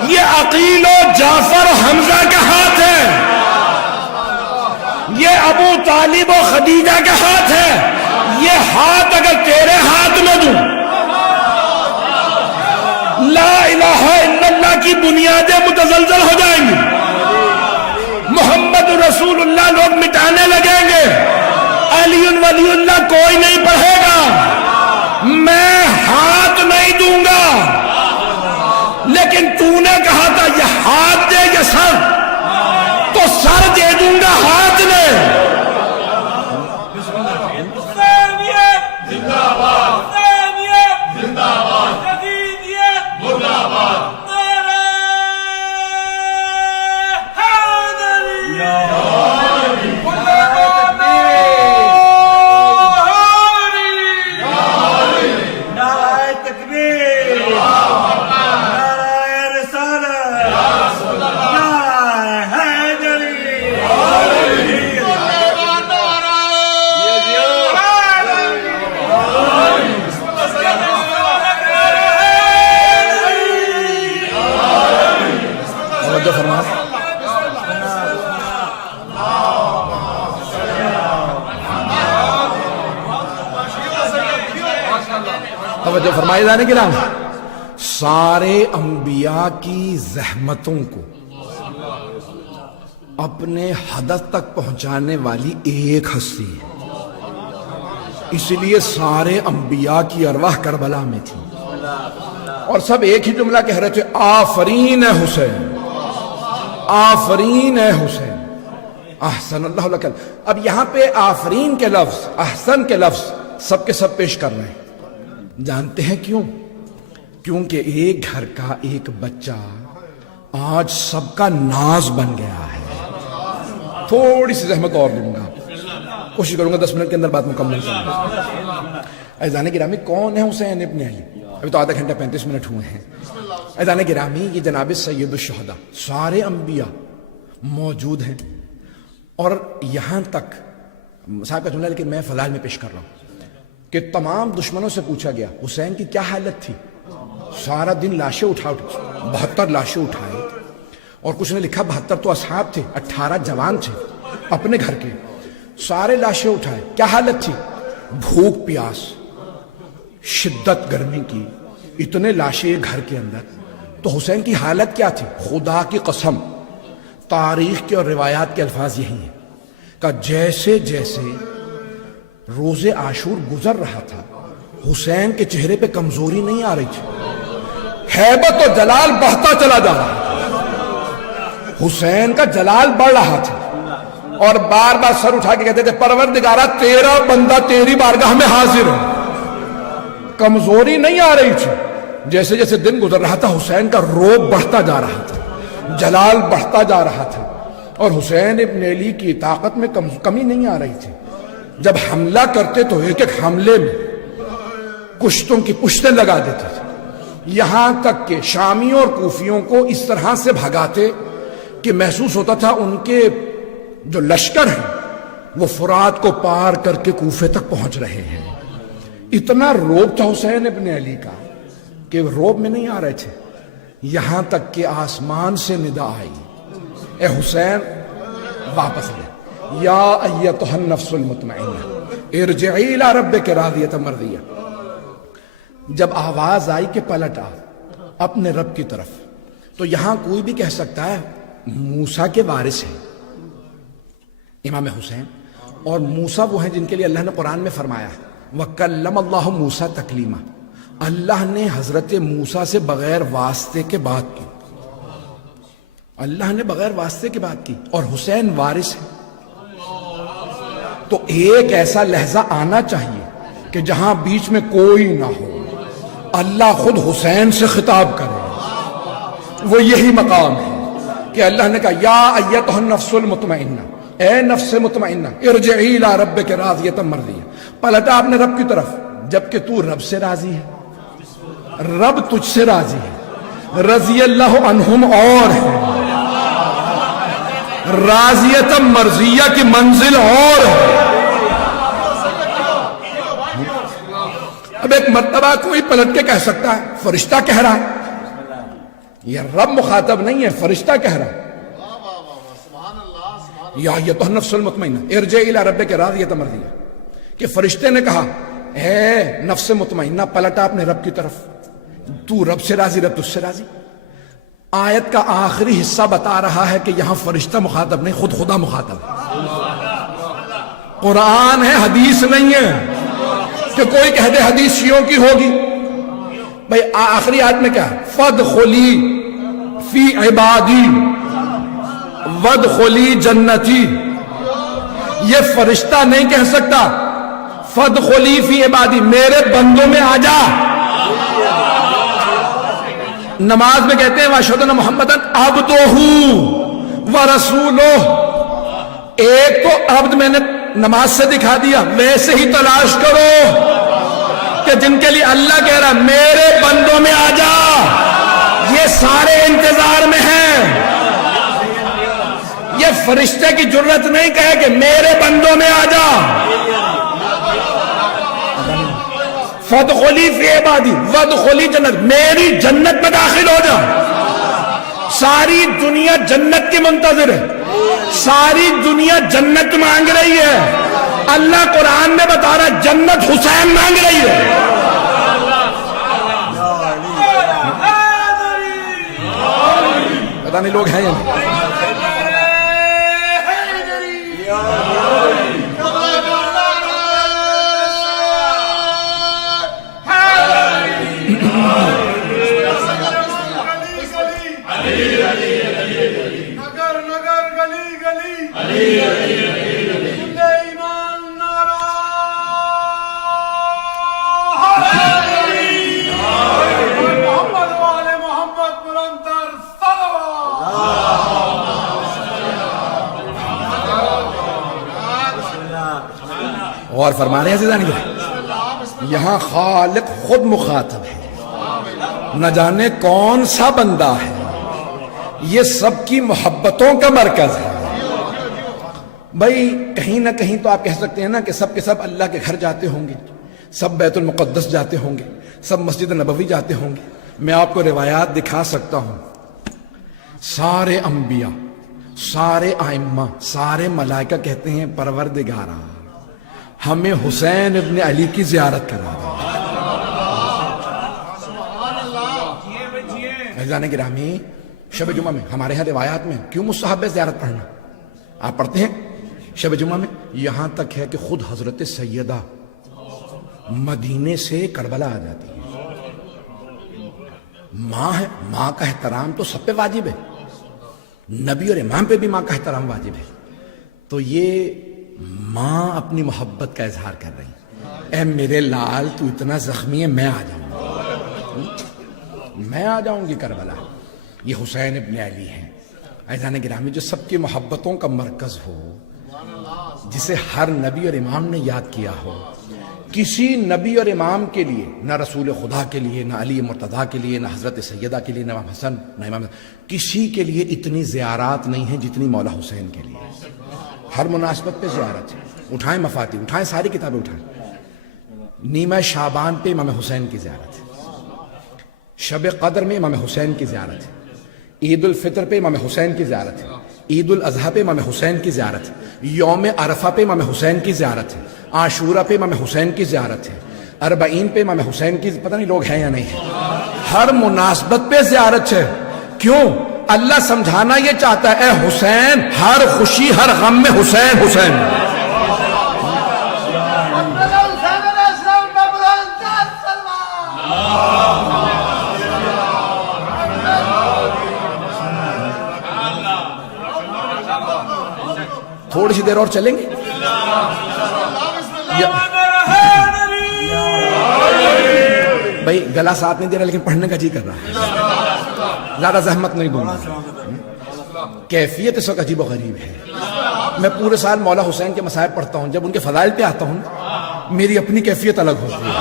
یہ عقیل و جعفر و حمزہ کا ہاتھ ہے، یہ ابو طالب و خدیجہ کا ہاتھ ہے۔ یہ ہاتھ اگر تیرے ہاتھ میں دوں، لا الہ الا اللہ کی بنیادیں متزلزل ہو جائیں گی، محمد رسول اللہ لوگ مٹانے لگیں گے، علی ولی اللہ کوئی نہیں پڑھے گا، میں ہاتھ نہیں دوں گا۔ لیکن تو نے کہا تھا یہ ہاتھ دے یا سر، تو سر دے دوں گا ہاتھ نے۔ توجہ فرمائے جانے کے نام، سارے انبیاء کی زحمتوں کو اپنے ہدف تک پہنچانے والی ایک ہستی ہے، اس لیے سارے انبیاء کی ارواح کربلا میں تھی اور سب ایک ہی جملہ کہہ رہے تھے، آفرین ہے حسین، آفرین ہے حسین، احسن اللہ لک۔ اب یہاں پہ آفرین کے لفظ، احسن کے لفظ سب کے سب پیش کر رہے ہیں، جانتے ہیں کیوں؟ کیونکہ ایک گھر کا ایک بچہ آج سب کا ناز بن گیا ہے۔ تھوڑی سی زحمت اور لوں گا، کوشش کروں گا 10 منٹ کے اندر بات مکمل کروں۔ عزیزان گرامی، کون ہے حسین ابن علی؟ ابھی تو آدھا گھنٹہ 35 منٹ ہوئے ہیں۔ عزیزان گرامی، یہ جناب سید الشہداء، سارے انبیاء موجود ہیں، اور یہاں تک صاحب کا جملہ لیکن میں فضائل میں پیش کر رہا ہوں کہ تمام دشمنوں سے پوچھا گیا حسین کی کیا حالت تھی، سارا دن لاشیں اٹھا 72 لاشیں اٹھائے، اور کچھ نے لکھا 72 تو اصحاب تھے، 18 جوان تھے اپنے گھر کے، سارے لاشیں اٹھائے، کیا حالت تھی؟ بھوک پیاس، شدت گرمی کی، اتنے لاشیں گھر کے اندر۔ تو حسین کی حالت کیا تھی؟ خدا کی قسم، تاریخ کے اور روایات کے الفاظ یہی ہیں کہ جیسے جیسے روز عاشور گزر رہا تھا، حسین کے چہرے پہ کمزوری نہیں آ رہی تھی، ہیبت و جلال بڑھتا چلا جا رہا تھا، حسین کا جلال بڑھ رہا تھا، اور بار بار سر اٹھا کے کہتے تھے پروردگارہ تیرا بندہ تیری بارگاہ میں حاضر ہے۔ کمزوری نہیں آ رہی تھی، جیسے جیسے دن گزر رہا تھا حسین کا روب بڑھتا جا رہا تھا، جلال بڑھتا جا رہا تھا، اور حسین ابن علی کی طاقت میں کمی نہیں آ رہی تھی۔ جب حملہ کرتے تو ایک ایک حملے میں کشتوں کی پشتیں لگا دیتے تھے، یہاں تک کہ شامیوں اور کوفیوں کو اس طرح سے بھگاتے کہ محسوس ہوتا تھا ان کے جو لشکر ہیں وہ فرات کو پار کر کے کوفے تک پہنچ رہے ہیں۔ اتنا روب تھا حسین ابن علی کا کہ روب میں نہیں آ رہے تھے، یہاں تک کہ آسمان سے ندا آئی، اے حسین واپس لے، یا ایتھا النفس المطمئنہ ارجعی الی ربک راضیۃ مرضیہ۔ جب آواز آئی کہ پلٹ آ اپنے رب کی طرف، تو یہاں کوئی بھی کہہ سکتا ہے موسیٰ کے وارث ہیں امام حسین، اور موسیٰ وہ ہیں جن کے لیے اللہ نے قرآن میں فرمایا وَكَلَّمَ اللَّهُ مُوسَىٰ تَكْلِيمًا، اللہ نے حضرت موسیٰ سے بغیر واسطے کے بات کی، اللہ نے بغیر واسطے کی بات کی، اور حسین وارث ہے۔ تو ایک ایسا لہجہ آنا چاہیے کہ جہاں بیچ میں کوئی نہ ہو، اللہ خود حسین سے خطاب کرے، وہ یہی مقام ہے کہ اللہ نے کہا یا ایتھا النفس المطمئنہ، اے نفس مطمئنہ ارجعی الی ربک راضیۃ مرضیہ، پلٹا اپنے رب کی طرف، جبکہ تو رب سے راضی ہے، رب تجھ سے راضی ہے، رضی اللہ عنہم اور ہے، راضیۃ مرضیہ کی منزل اور ہے۔ اب ایک مرتبہ کوئی پلٹ کے کہہ سکتا ہے فرشتہ کہہ رہا ہے، یہ رب مخاطب نہیں ہے، فرشتہ کہہ رہا ہے، یا ایتھا النفس المطمئنہ ارجعی الی ربک راضیۃ مرضیہ، کہ فرشتے نے کہا اے نفس مطمئنہ پلٹا اپنے رب کی طرف، تو رب سے راضی، رب تجھ سے راضی۔ آیت کا آخری حصہ بتا رہا ہے کہ یہاں فرشتہ مخاطب نہیں، خود خدا مخاطب ہے، قرآن ہے، حدیث نہیں ہے کہ کوئی کہہ دے حدیث شیعوں کی ہوگی۔ بھئی آخری آیت میں کیا ہے؟ فادخلی فی عبادی وادخلی جنتی، یہ فرشتہ نہیں کہہ سکتا فادخلی فی عبادی، میرے بندوں میں آ جا۔ نماز میں کہتے ہیں واشہد ان محمدًا عبدہ ورسولہ، ایک تو عبد میں نے نماز سے دکھا دیا، ویسے ہی تلاش کرو کہ جن کے لیے اللہ کہہ رہا میرے بندوں میں آ جا، یہ سارے انتظار میں ہیں۔ یہ فرشتے کی جرت نہیں کہے کہ میرے بندوں میں آ جا، فادخلی فی عبادی وادخلی جنت، میری جنت میں داخل ہو جا۔ ساری دنیا جنت کی منتظر ہے، ساری دنیا جنت مانگ رہی ہے، اللہ قرآن میں بتا رہا ہے جنت حسین مانگ رہی ہے۔ پتہ نہیں لوگ ہیں یا نہیں؟ اور فرما رہے ہیں عزیزانی بھائی، یہاں خالق خود مخاطب ہے، نہ جانے کون سا بندہ ہے، یہ سب کی محبتوں کا مرکز ہے۔ بھائی کہیں نہ کہیں تو آپ کہہ سکتے ہیں نا کہ سب کے سب اللہ کے گھر جاتے ہوں گے، سب بیت المقدس جاتے ہوں گے، سب مسجد نبوی جاتے ہوں گے۔ میں آپ کو روایات دکھا سکتا ہوں، سارے انبیاء، سارے ائمہ، سارے ملائکہ کہتے ہیں پروردگارا ہمیں حسین ابن علی کی زیارت کرا دو۔ عزیزان گرامی، شب جمعہ میں ہمارے ہاں روایات میں کیوں مستحب ہے زیارت پڑھنا؟ آپ پڑھتے ہیں شب جمعہ میں، یہاں تک ہے کہ خود حضرت سیدہ مدینے سے کربلا آ جاتی ہے، ماں ہے، ماں کا احترام تو سب پہ واجب ہے، نبی اور امام پہ بھی ماں کا احترام واجب ہے۔ تو یہ ماں اپنی محبت کا اظہار کر رہی ہے، اے میرے لال تو اتنا زخمی ہے، میں آ جاؤں گی، میں آ جاؤں گی کربلا۔ یہ حسین ابن علی ہیں عزیزان گرامی، جو سب کی محبتوں کا مرکز ہو، جسے ہر نبی اور امام نے یاد کیا ہو۔ کسی نبی اور امام کے لیے، نہ رسول خدا کے لیے، نہ علی مرتضیٰ کے لیے، نہ حضرت سیدہ کے لیے، نہ امام حسن، نہ امام، کسی کے لیے اتنی زیارات نہیں ہیں جتنی مولا حسین کے لیے۔ ہر مناسبت پہ زیارت ہے، اٹھائیں مفاتیح، اٹھائیں ساری کتابیں اٹھائیں۔ نیمہ شعبان پہ امام حسین کی زیارت ہے، شب قدر میں امام حسین کی زیارت ہے، عید الفطر پہ امام حسین کی زیارت ہے، عید الاضحیٰ پہ امام حسین کی زیارت ہے، یوم عرفہ پہ امام حسین کی زیارت ہے، عاشورہ پہ امام حسین کی زیارت ہے، اربعین پہ امام حسین کی، پتہ نہیں لوگ ہیں یا نہیں ہیں، ہر مناسبت پہ زیارت ہے۔ کیوں؟ اللہ سمجھانا یہ چاہتا ہے، اے حسین، ہر خوشی ہر غم میں حسین حسین۔ تھوڑی سی دیر اور چلیں گے؟ بھائی گلا ساتھ نہیں دے رہا لیکن پڑھنے کا جی کر رہا ہے، زیادہ زحمت نہیں دوں گا۔ کیفیت اس وقت عجیب و غریب ہے۔ میں پورے سال مولا حسین کے مصائب پڑھتا ہوں، جب ان کے فضائل پہ آتا ہوں میری اپنی کیفیت الگ ہوتی ہے۔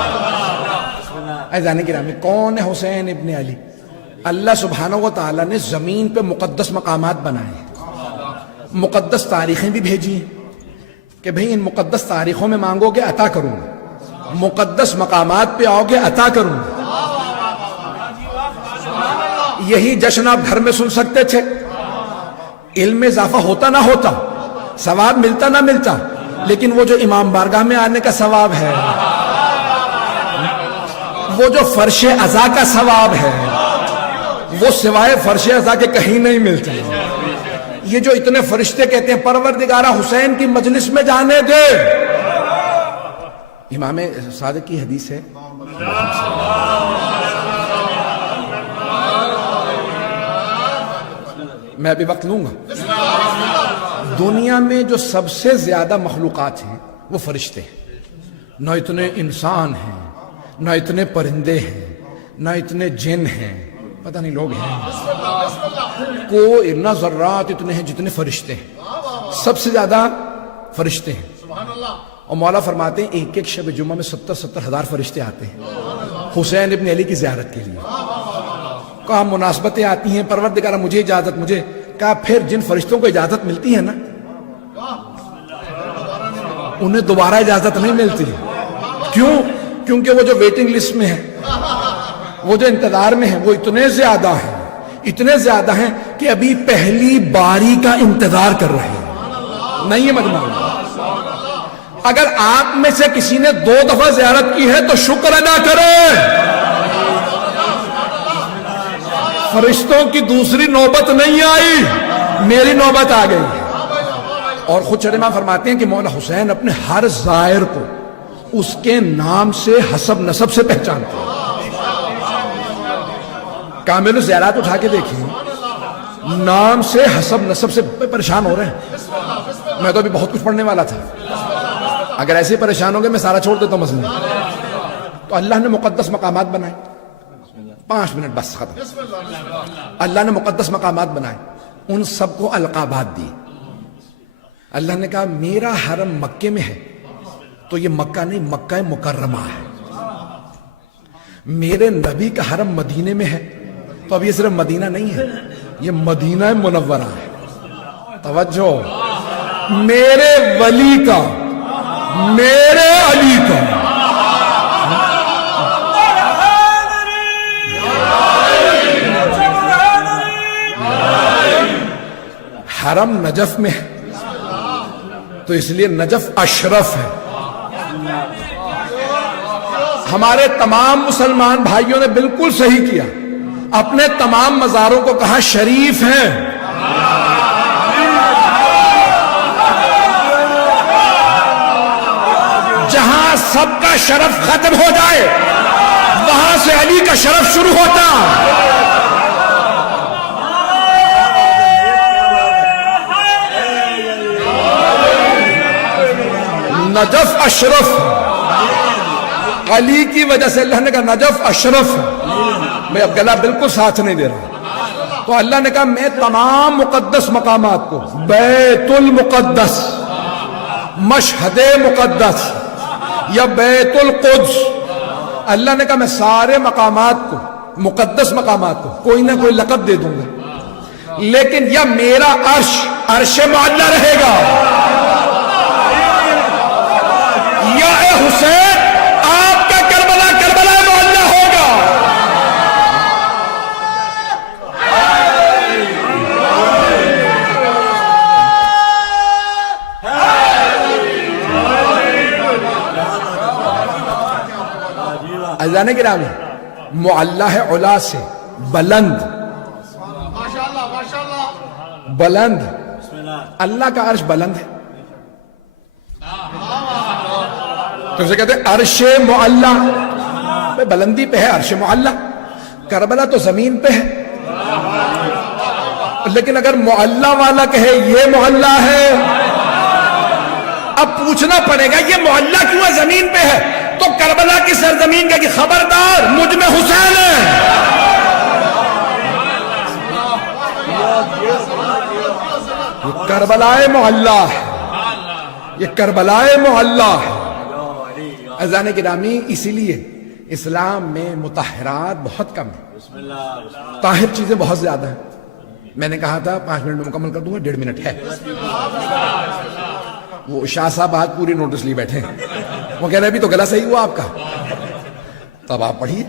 عزیزان گرامی، کون ہے حسین ابن علی؟ اللہ سبحانہ و تعالیٰ نے زمین پہ مقدس مقامات بنائے ہیں، مقدس تاریخیں بھی بھیجی ہیں کہ بھئی ان مقدس تاریخوں میں مانگو گے عطا کروں گا۔ مقدس مقامات پہ آؤ گے عطا کروں گا. یہی جشن آپ گھر میں سن سکتے تھے. علم میں اضافہ ہوتا نہ ہوتا, ثواب ملتا نہ ملتا, لیکن وہ جو امام بارگاہ میں آنے کا ثواب ہے, وہ جو فرش عزا کا ثواب ہے, وہ سوائے فرش عزا کے کہیں نہیں ملتا. یہ جو اتنے فرشتے کہتے ہیں پروردگارہ حسین کی مجلس میں جانے دے. امام صادق کی حدیث ہے, میں ابھی وقت لوں گا. دنیا میں جو سب سے زیادہ مخلوقات ہیں وہ فرشتے ہیں. نہ اتنے انسان ہیں, نہ اتنے پرندے ہیں, نہ اتنے جن ہیں, پتہ نہیں لوگ ہیں کوئی, نہ ذرات اتنے ہیں جتنے فرشتے ہیں. سب سے زیادہ فرشتے ہیں. اور مولا فرماتے ہیں ایک ایک شب جمعہ میں 70 ہزار فرشتے آتے ہیں حسین ابن علی کی زیارت کے لیے. کہا مناسبتیں آتی ہیں, پروردگارہ مجھے اجازت, مجھے. کہا پھر جن فرشتوں کو اجازت ملتی ہے نا, انہیں دوبارہ اجازت نہیں ملتی. کیوں؟ کیونکہ وہ جو ویٹنگ لسٹ میں ہے, وہ جو انتظار میں ہیں, وہ اتنے زیادہ ہیں, اتنے زیادہ ہیں کہ ابھی پہلی باری کا انتظار کر رہے ہیں. نہیں ہے مجمع. اگر آپ میں سے کسی نے 2 دفعہ زیارت کی ہے تو شکر ادا کریں. فرشتوں کی دوسری نوبت نہیں آئی, میری نوبت آ گئی. اور خود شرما فرماتے ہیں کہ مولا حسین اپنے ہر زائر کو اس کے نام سے حسب نسب سے پہچانتے ہیں. کامل زیارات اٹھا کے دیکھیں, نام سے حسب نسب سے پریشان ہو رہے ہیں. میں تو ابھی بہت کچھ پڑھنے والا تھا, اگر ایسے پریشان ہو گئے میں سارا چھوڑ دیتا ہوں مسئلہ. تو اللہ نے مقدس مقامات بنائے, 5 منٹ بس ختم. اللہ نے مقدس مقامات بنائے, ان سب کو القابات دی. اللہ نے کہا میرا حرم مکے میں ہے تو یہ مکہ نہیں, مکہ مکرمہ ہے. میرے نبی کا حرم مدینے میں ہے تو اب یہ صرف مدینہ نہیں ہے, یہ مدینہ منورہ ہے. توجہ, میرے ولی کا, میرے علی کا. حرم نجف میں ہے تو اس لیے نجف اشرف ہے. ہمارے تمام مسلمان بھائیوں نے بالکل صحیح کیا, اپنے تمام مزاروں کو کہا شریف ہیں. جہاں سب کا شرف ختم ہو جائے وہاں سے علی کا شرف شروع ہوتا. نجف اشرف, علی کی وجہ سے اللہ نے کہا نجف اشرف. میں اب گلا بالکل ساتھ نہیں دے رہا. تو اللہ نے کہا میں تمام مقدس مقامات کو, بیت المقدس, مشہد مقدس یا بیت القدس, اللہ نے کہا میں سارے مقامات کو, مقدس مقامات کو کوئی نہ کوئی لقب دے دوں گا, لیکن یا میرا عرش عرش معلیٰ رہے گا, یا اے حسین آپ کا کربلا کربلا معلیٰ ہوگا. عزیزان گرامی, معلیٰ ہے علا سے, بلند, بلند. اللہ کا عرش بلند ہے تو اسے کہتے ہیں عرش معلیٰ. بلندی پہ ہے عرش معلیٰ. کربلا تو زمین پہ ہے, لیکن اگر معلیٰ والا کہے یہ معلیٰ ہے, اب پوچھنا پڑے گا یہ معلیٰ کیوں ہے زمین پہ ہے, تو کربلا کی سرزمین کا کہ خبردار مجھ میں حسین ہے. یہ کربلا معلیٰ ہے, یہ کربلا معلیٰ ہے. عزیزان گرامی, اسی لیے اسلام میں مطہرات بہت کم ہیں, طاہر چیزیں بہت زیادہ ہیں. میں نے کہا تھا 5 منٹ میں مکمل کر دوں گا, 1.5 منٹ ہے. وہ شاہ صاحب آج پوری نوٹس لی بیٹھے ہیں, وہ کہہ رہے ابھی تو گلا صحیح ہوا آپ کا. تب آپ پڑھیے.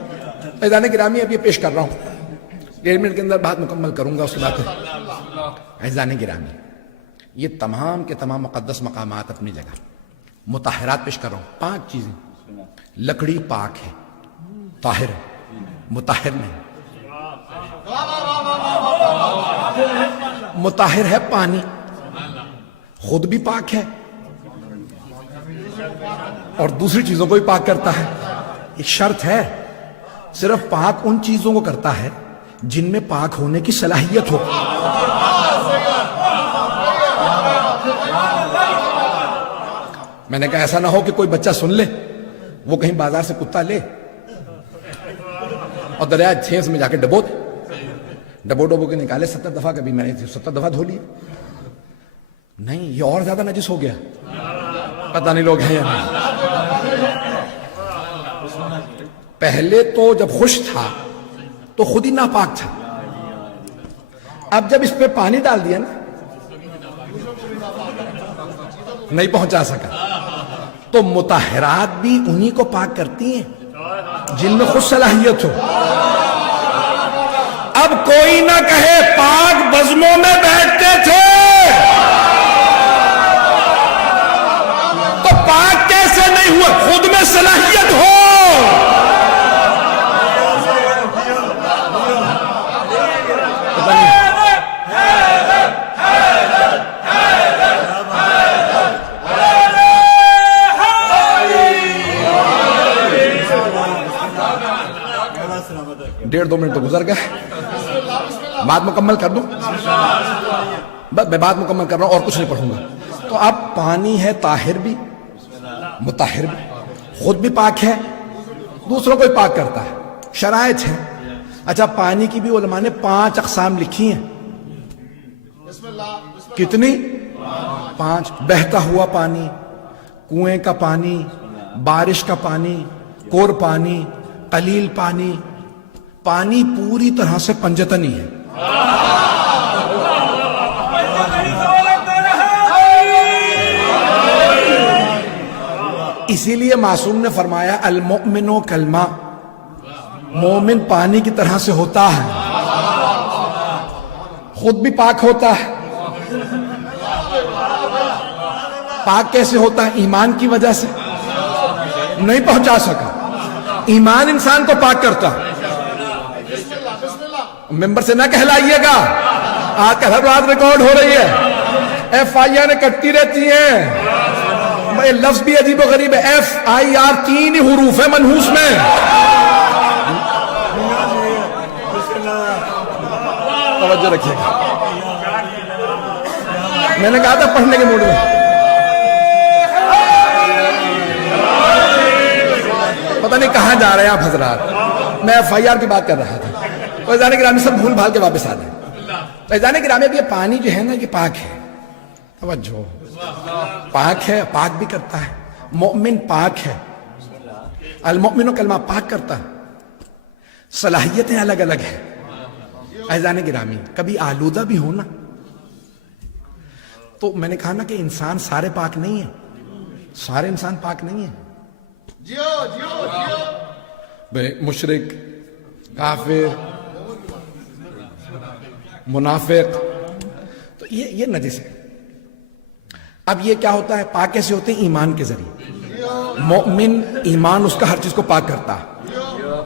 عزیزان گرامی اب یہ پیش کر رہا ہوں, 1.5 منٹ کے اندر بات مکمل کروں گا, اس کے بعد. عزیزان گرامی, یہ تمام کے تمام مقدس مقامات اپنی جگہ, مطہرات پیش کر رہا ہوں. 5 چیزیں. لکڑی پاک ہے, طاہر ہے, مطہر نہیں. مطہر ہے پانی, خود بھی پاک ہے اور دوسری چیزوں کو بھی پاک کرتا ہے. ایک شرط ہے, صرف پاک ان چیزوں کو کرتا ہے جن میں پاک ہونے کی صلاحیت ہو. میں نے کہا ایسا نہ ہو کہ کوئی بچہ سن لے, وہ کہیں بازار سے کتا لے اور دریا چھیس میں جا کے ڈبو کے نکالے 70 دفعہ, کبھی میں نے 70 دفعہ دھو لی. نہیں, یہ اور زیادہ نجس ہو گیا. پتہ نہیں لوگ ہیں یا نہیں. پہلے تو جب خشک تھا تو خود ہی ناپاک تھا, اب جب اس پہ پانی ڈال دیا نا, نہیں پہنچا سکا. تو مطہرات بھی انہی کو پاک کرتی ہیں جن میں خود صلاحیت ہو. اب کوئی نہ کہے پاک بزموں میں بیٹھتے تھے تو پاک کیسے نہیں ہوا, خود میں صلاحیت ہو. ڈیڑھ 2 منٹ تو گزر گئے, بات مکمل کر دوں. میں بات مکمل کر رہا ہوں اور کچھ نہیں پڑھوں گا. تو اب پانی ہے طاہر بھی, مطہر بھی, خود بھی پاک ہے, دوسروں کو بھی پاک کرتا ہے. شرائط ہیں. اچھا, پانی کی بھی علماء نے 5 اقسام لکھی ہیں. کتنی؟ 5. بہتا ہوا پانی, کنویں کا پانی, بارش کا پانی, کور پانی, قلیل پانی. پانی پوری طرح سے پنجتنی ہے. اسی لیے معصوم نے فرمایا المؤمن کالماء, مومن پانی کی طرح سے ہوتا ہے, خود بھی پاک ہوتا ہے. پاک کیسے ہوتا ہے؟ ایمان کی وجہ سے. نہیں پہنچا سکا, ایمان انسان کو پاک کرتا. ممبر سے نہ کہلائیے گا, آج کا ہر رات ریکارڈ ہو رہی ہے, FIR کٹتی رہتی ہیں. لفظ بھی عجیب و غریب ہے, FIR 3 ہی حروف ہے منحوس میں. توجہ رکھیے گا, میں نے کہا تھا پڑھنے کے موڈ میں. پتہ نہیں کہاں جا رہے ہیں آپ حضرات, میں FIR کی بات کر رہا تھا. تو عزیزان گرامی سب بھول بھال کے واپس آ جائیں. تو عزیزان گرامی اب یہ پانی جو ہے نا, یہ پاک ہے. توجہ, پاک ہے, پاک بھی کرتا ہے. مومن پاک ہے, المؤمن کلمہ پاک کرتا ہے. صلاحیتیں الگ الگ ہیں. عزیزان گرامی کبھی آلودہ بھی ہونا, تو میں نے کہا نا کہ انسان سارے پاک نہیں ہیں, سارے انسان پاک نہیں ہیں. بھئی مشرک, کافر, منافق, تو یہ نجس ہے. اب یہ کیا ہوتا ہے, پاک کیسے ہوتے ہیں؟ ایمان کے ذریعے. مومن ایمان اس کا ہر چیز کو پاک کرتا ہے.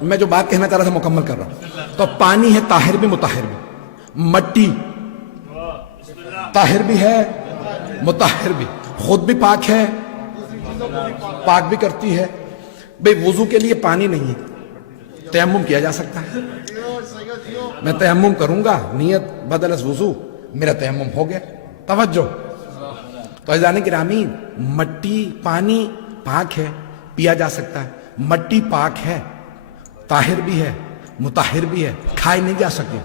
میں جو بات کہنا چاہ رہا تھا مکمل کر رہا ہوں. تو پانی ہے طاہر بھی مطہر بھی. مٹی طاہر بھی ہے, مطہر بھی, خود بھی پاک ہے, پاک بھی کرتی ہے. بھئی وضو کے لیے پانی نہیں ہے, تیمم کیا جا سکتا ہے. میں تیمم کروں گا, نیت بدل از وضو, میرا تیمم ہو گیا. توجہ. تو عزیزان گرامی مٹی, پانی پاک ہے, پیا جا سکتا ہے. مٹی پاک ہے, طاہر بھی ہے, مطہر بھی ہے, کھائی نہیں جا سکتی.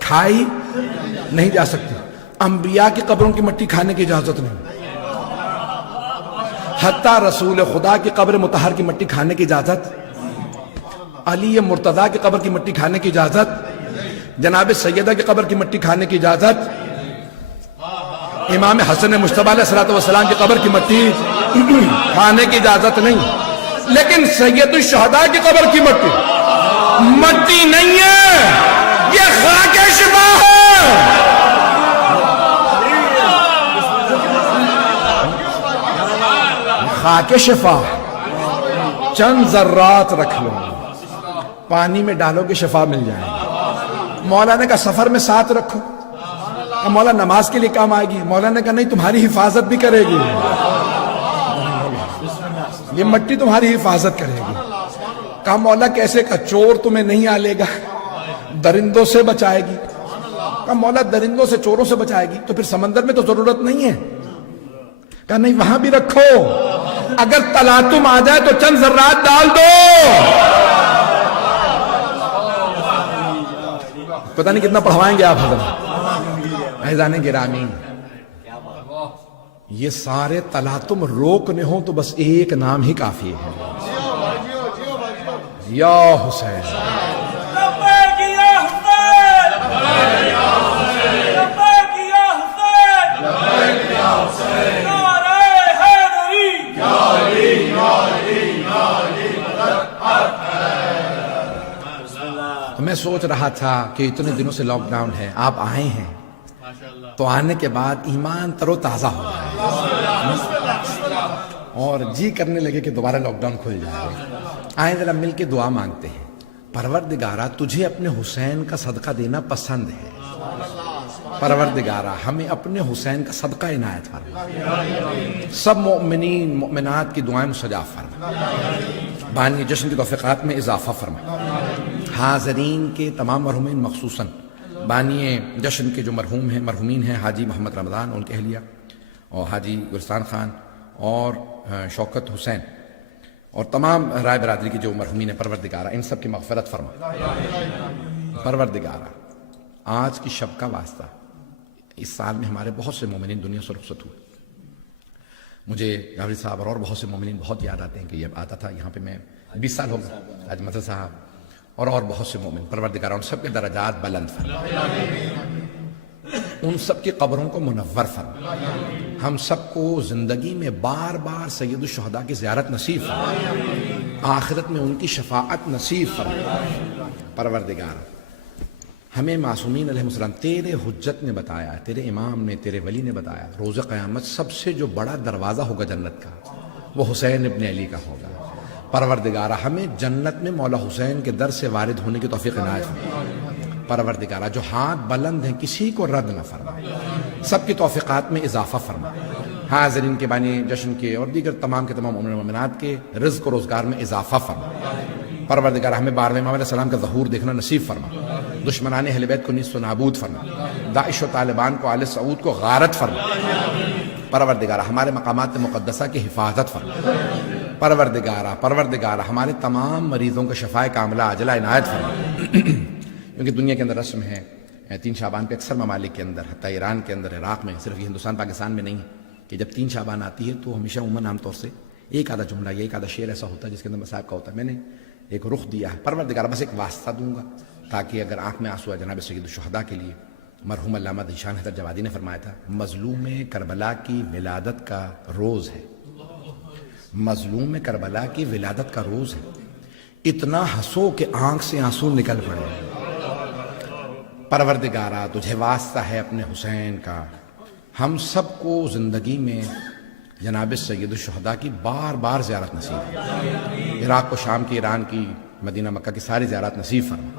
کھائی نہیں جا سکتی. انبیاء کی قبروں کی مٹی کھانے کی اجازت نہیں. حتیٰ رسول خدا کی قبر مطہر کی مٹی کھانے کی اجازت, علی مرتضیٰ کی قبر کی مٹی کھانے کی اجازت, جناب سیدہ کی قبر کی مٹی کھانے کی اجازت. امام حسن مجتبی علیہ الصلوۃ والسلام کی قبر کی مٹی کھانے کی اجازت نہیں، لیکن سید الشہداء کی قبر کی مٹی نہیں ہے، یہ خاک شفا ہے۔ خاک شفا، چند ذرات رکھ لو، پانی میں ڈالو کہ شفا مل جائے گی۔ مولانا کا سفر میں ساتھ رکھو، مولا نماز کے لیے کام آئے گی، مولانا کا نہیں تمہاری حفاظت بھی کرے گی، یہ مٹی تمہاری حفاظت کرے گی۔ کہا مولا کیسے؟ کا چور تمہیں نہیں آلے گا، درندوں سے بچائے گی۔ کہا مولا درندوں سے چوروں سے بچائے گی تو پھر سمندر میں تو ضرورت نہیں ہے۔ کہا نہیں وہاں بھی رکھو، اگر تلاطم آ جائے تو چند ذرات ڈال دو۔ پتہ نہیں کتنا پڑھوائیں گے آپ حضرت۔ عزیزان گرامی، یہ سارے تلاطم روکنے ہوں تو بس ایک نام ہی کافی ہے، یا حسین۔ لبیک یا حسین، لبیک یا حسین، لبیک یا حسین، لبیک یا حسین، نعرہ حیدری، یا علی یا علی یا علی تو میں سوچ رہا تھا کہ اتنے دنوں سے لاک ڈاؤن ہے، آپ آئے ہیں تو آنے کے بعد ایمان تر و تازہ ہو جائے اور جی کرنے لگے کہ دوبارہ لاک ڈاؤن کھل جائے۔ آئیں ذرا مل کے دعا مانگتے ہیں۔ پروردگارہ تجھے اپنے حسین کا صدقہ دینا پسند ہے، پروردگارہ ہمیں اپنے حسین کا صدقہ عنایت فرما، سب مؤمنین مؤمنات کی دعائیں مستجاب فرما، بانی جشن کی توفیقات میں اضافہ فرما، حاضرین کے تمام مرحومین مخصوصاً بانی جشن کے جو مرحومین ہیں حاجی محمد رمضان ان کے اہلیہ اور حاجی گلستان خان اور شوکت حسین اور تمام رائے برادری کی جو مرحومین ہیں، پروردگارہ ان سب کی مغفرت فرما۔ پروردگارہ آج کی شب کا واسطہ، اس سال میں ہمارے بہت سے مومنین دنیا سے رخصت ہوئے۔ مجھے غافری صاحب اور بہت سے مومنین بہت یاد آتے ہیں کہ یہ آتا تھا یہاں پہ، میں 20 سال ہو گئے، حاج مظہر صاحب اور بہت سے مومن۔ پروردگارہ ان سب کے درجات بلند فرما، ان سب کی قبروں کو منور فرما، ہم سب کو زندگی میں بار بار سید الشہداء کی زیارت نصیب فرما، آخرت میں ان کی شفاعت نصیب فرما۔ پروردگارہ ہمیں معصومین علیہ السلام تیرے حجت نے بتایا، تیرے امام نے، تیرے ولی نے بتایا، روز قیامت سب سے جو بڑا دروازہ ہوگا جنت کا وہ حسین ابن علی کا ہوگا۔ پروردگارہ ہمیں جنت میں مولا حسین کے در سے وارد ہونے کی توفیق عنایت فرما۔ پروردگارہ جو ہاتھ بلند ہیں کسی کو رد نہ فرما، سب کی توفیقات میں اضافہ فرما، حاضرین کے بانی جشن کے اور دیگر تمام کے تمام مومنین مومنات کے رزق و روزگار میں اضافہ فرما۔ پروردگارہ ہمیں 12ویں امام علیہ السلام کا ظہور دیکھنا نصیب فرما، دشمنان اہل بیت کو نیست و نابود فرما، داعش و طالبان کو آل سعود کو غارت فرما۔ پروردگارہ ہمارے مقامات مقدسہ کی حفاظت فرما۔ پروردگارہ ہمارے تمام مریضوں کو شفائے کاملہ عاجلہ عنایت فرما۔ کیونکہ دنیا کے اندر رسم ہے 3 شعبان پہ اکثر ممالک کے اندر، حتیٰ ایران کے اندر، عراق میں، صرف یہ ہندوستان پاکستان میں نہیں کہ جب 3 شعبان آتی ہے تو ہمیشہ عموماً عام طور سے ایک آدھا جملہ یا ایک آدھا شعر ایسا ہوتا ہے جس کے اندر مصائب کا ہوتا ہے۔ میں نے ایک رخ دیا ہے، پروردگارہ بس ایک واسطہ دوں گا تاکہ اگر آنکھ میں آنسو ہے جناب سید الشہداء کے لیے۔ مرحوم علامہ ذیشان حیدر جوادی نے فرمایا تھا مظلوم کربلا کی ولادت کا روز ہے، مظلوم کربلا کی ولادت کا روز ہے، اتنا ہنسو کہ آنکھ سے آنسو نکل پڑے۔ پروردگارہ تجھے واسطہ ہے اپنے حسین کا، ہم سب کو زندگی میں جناب سید الشہداء کی بار بار زیارت نصیب، عراق و شام کی، ایران کی، مدینہ مکہ کی ساری زیارت نصیب فرما۔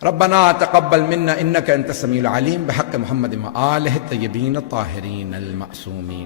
ربنا تقبل منا انك انت السميع العليم بحق محمد وآله الطيبين الطاهرين المعصومين۔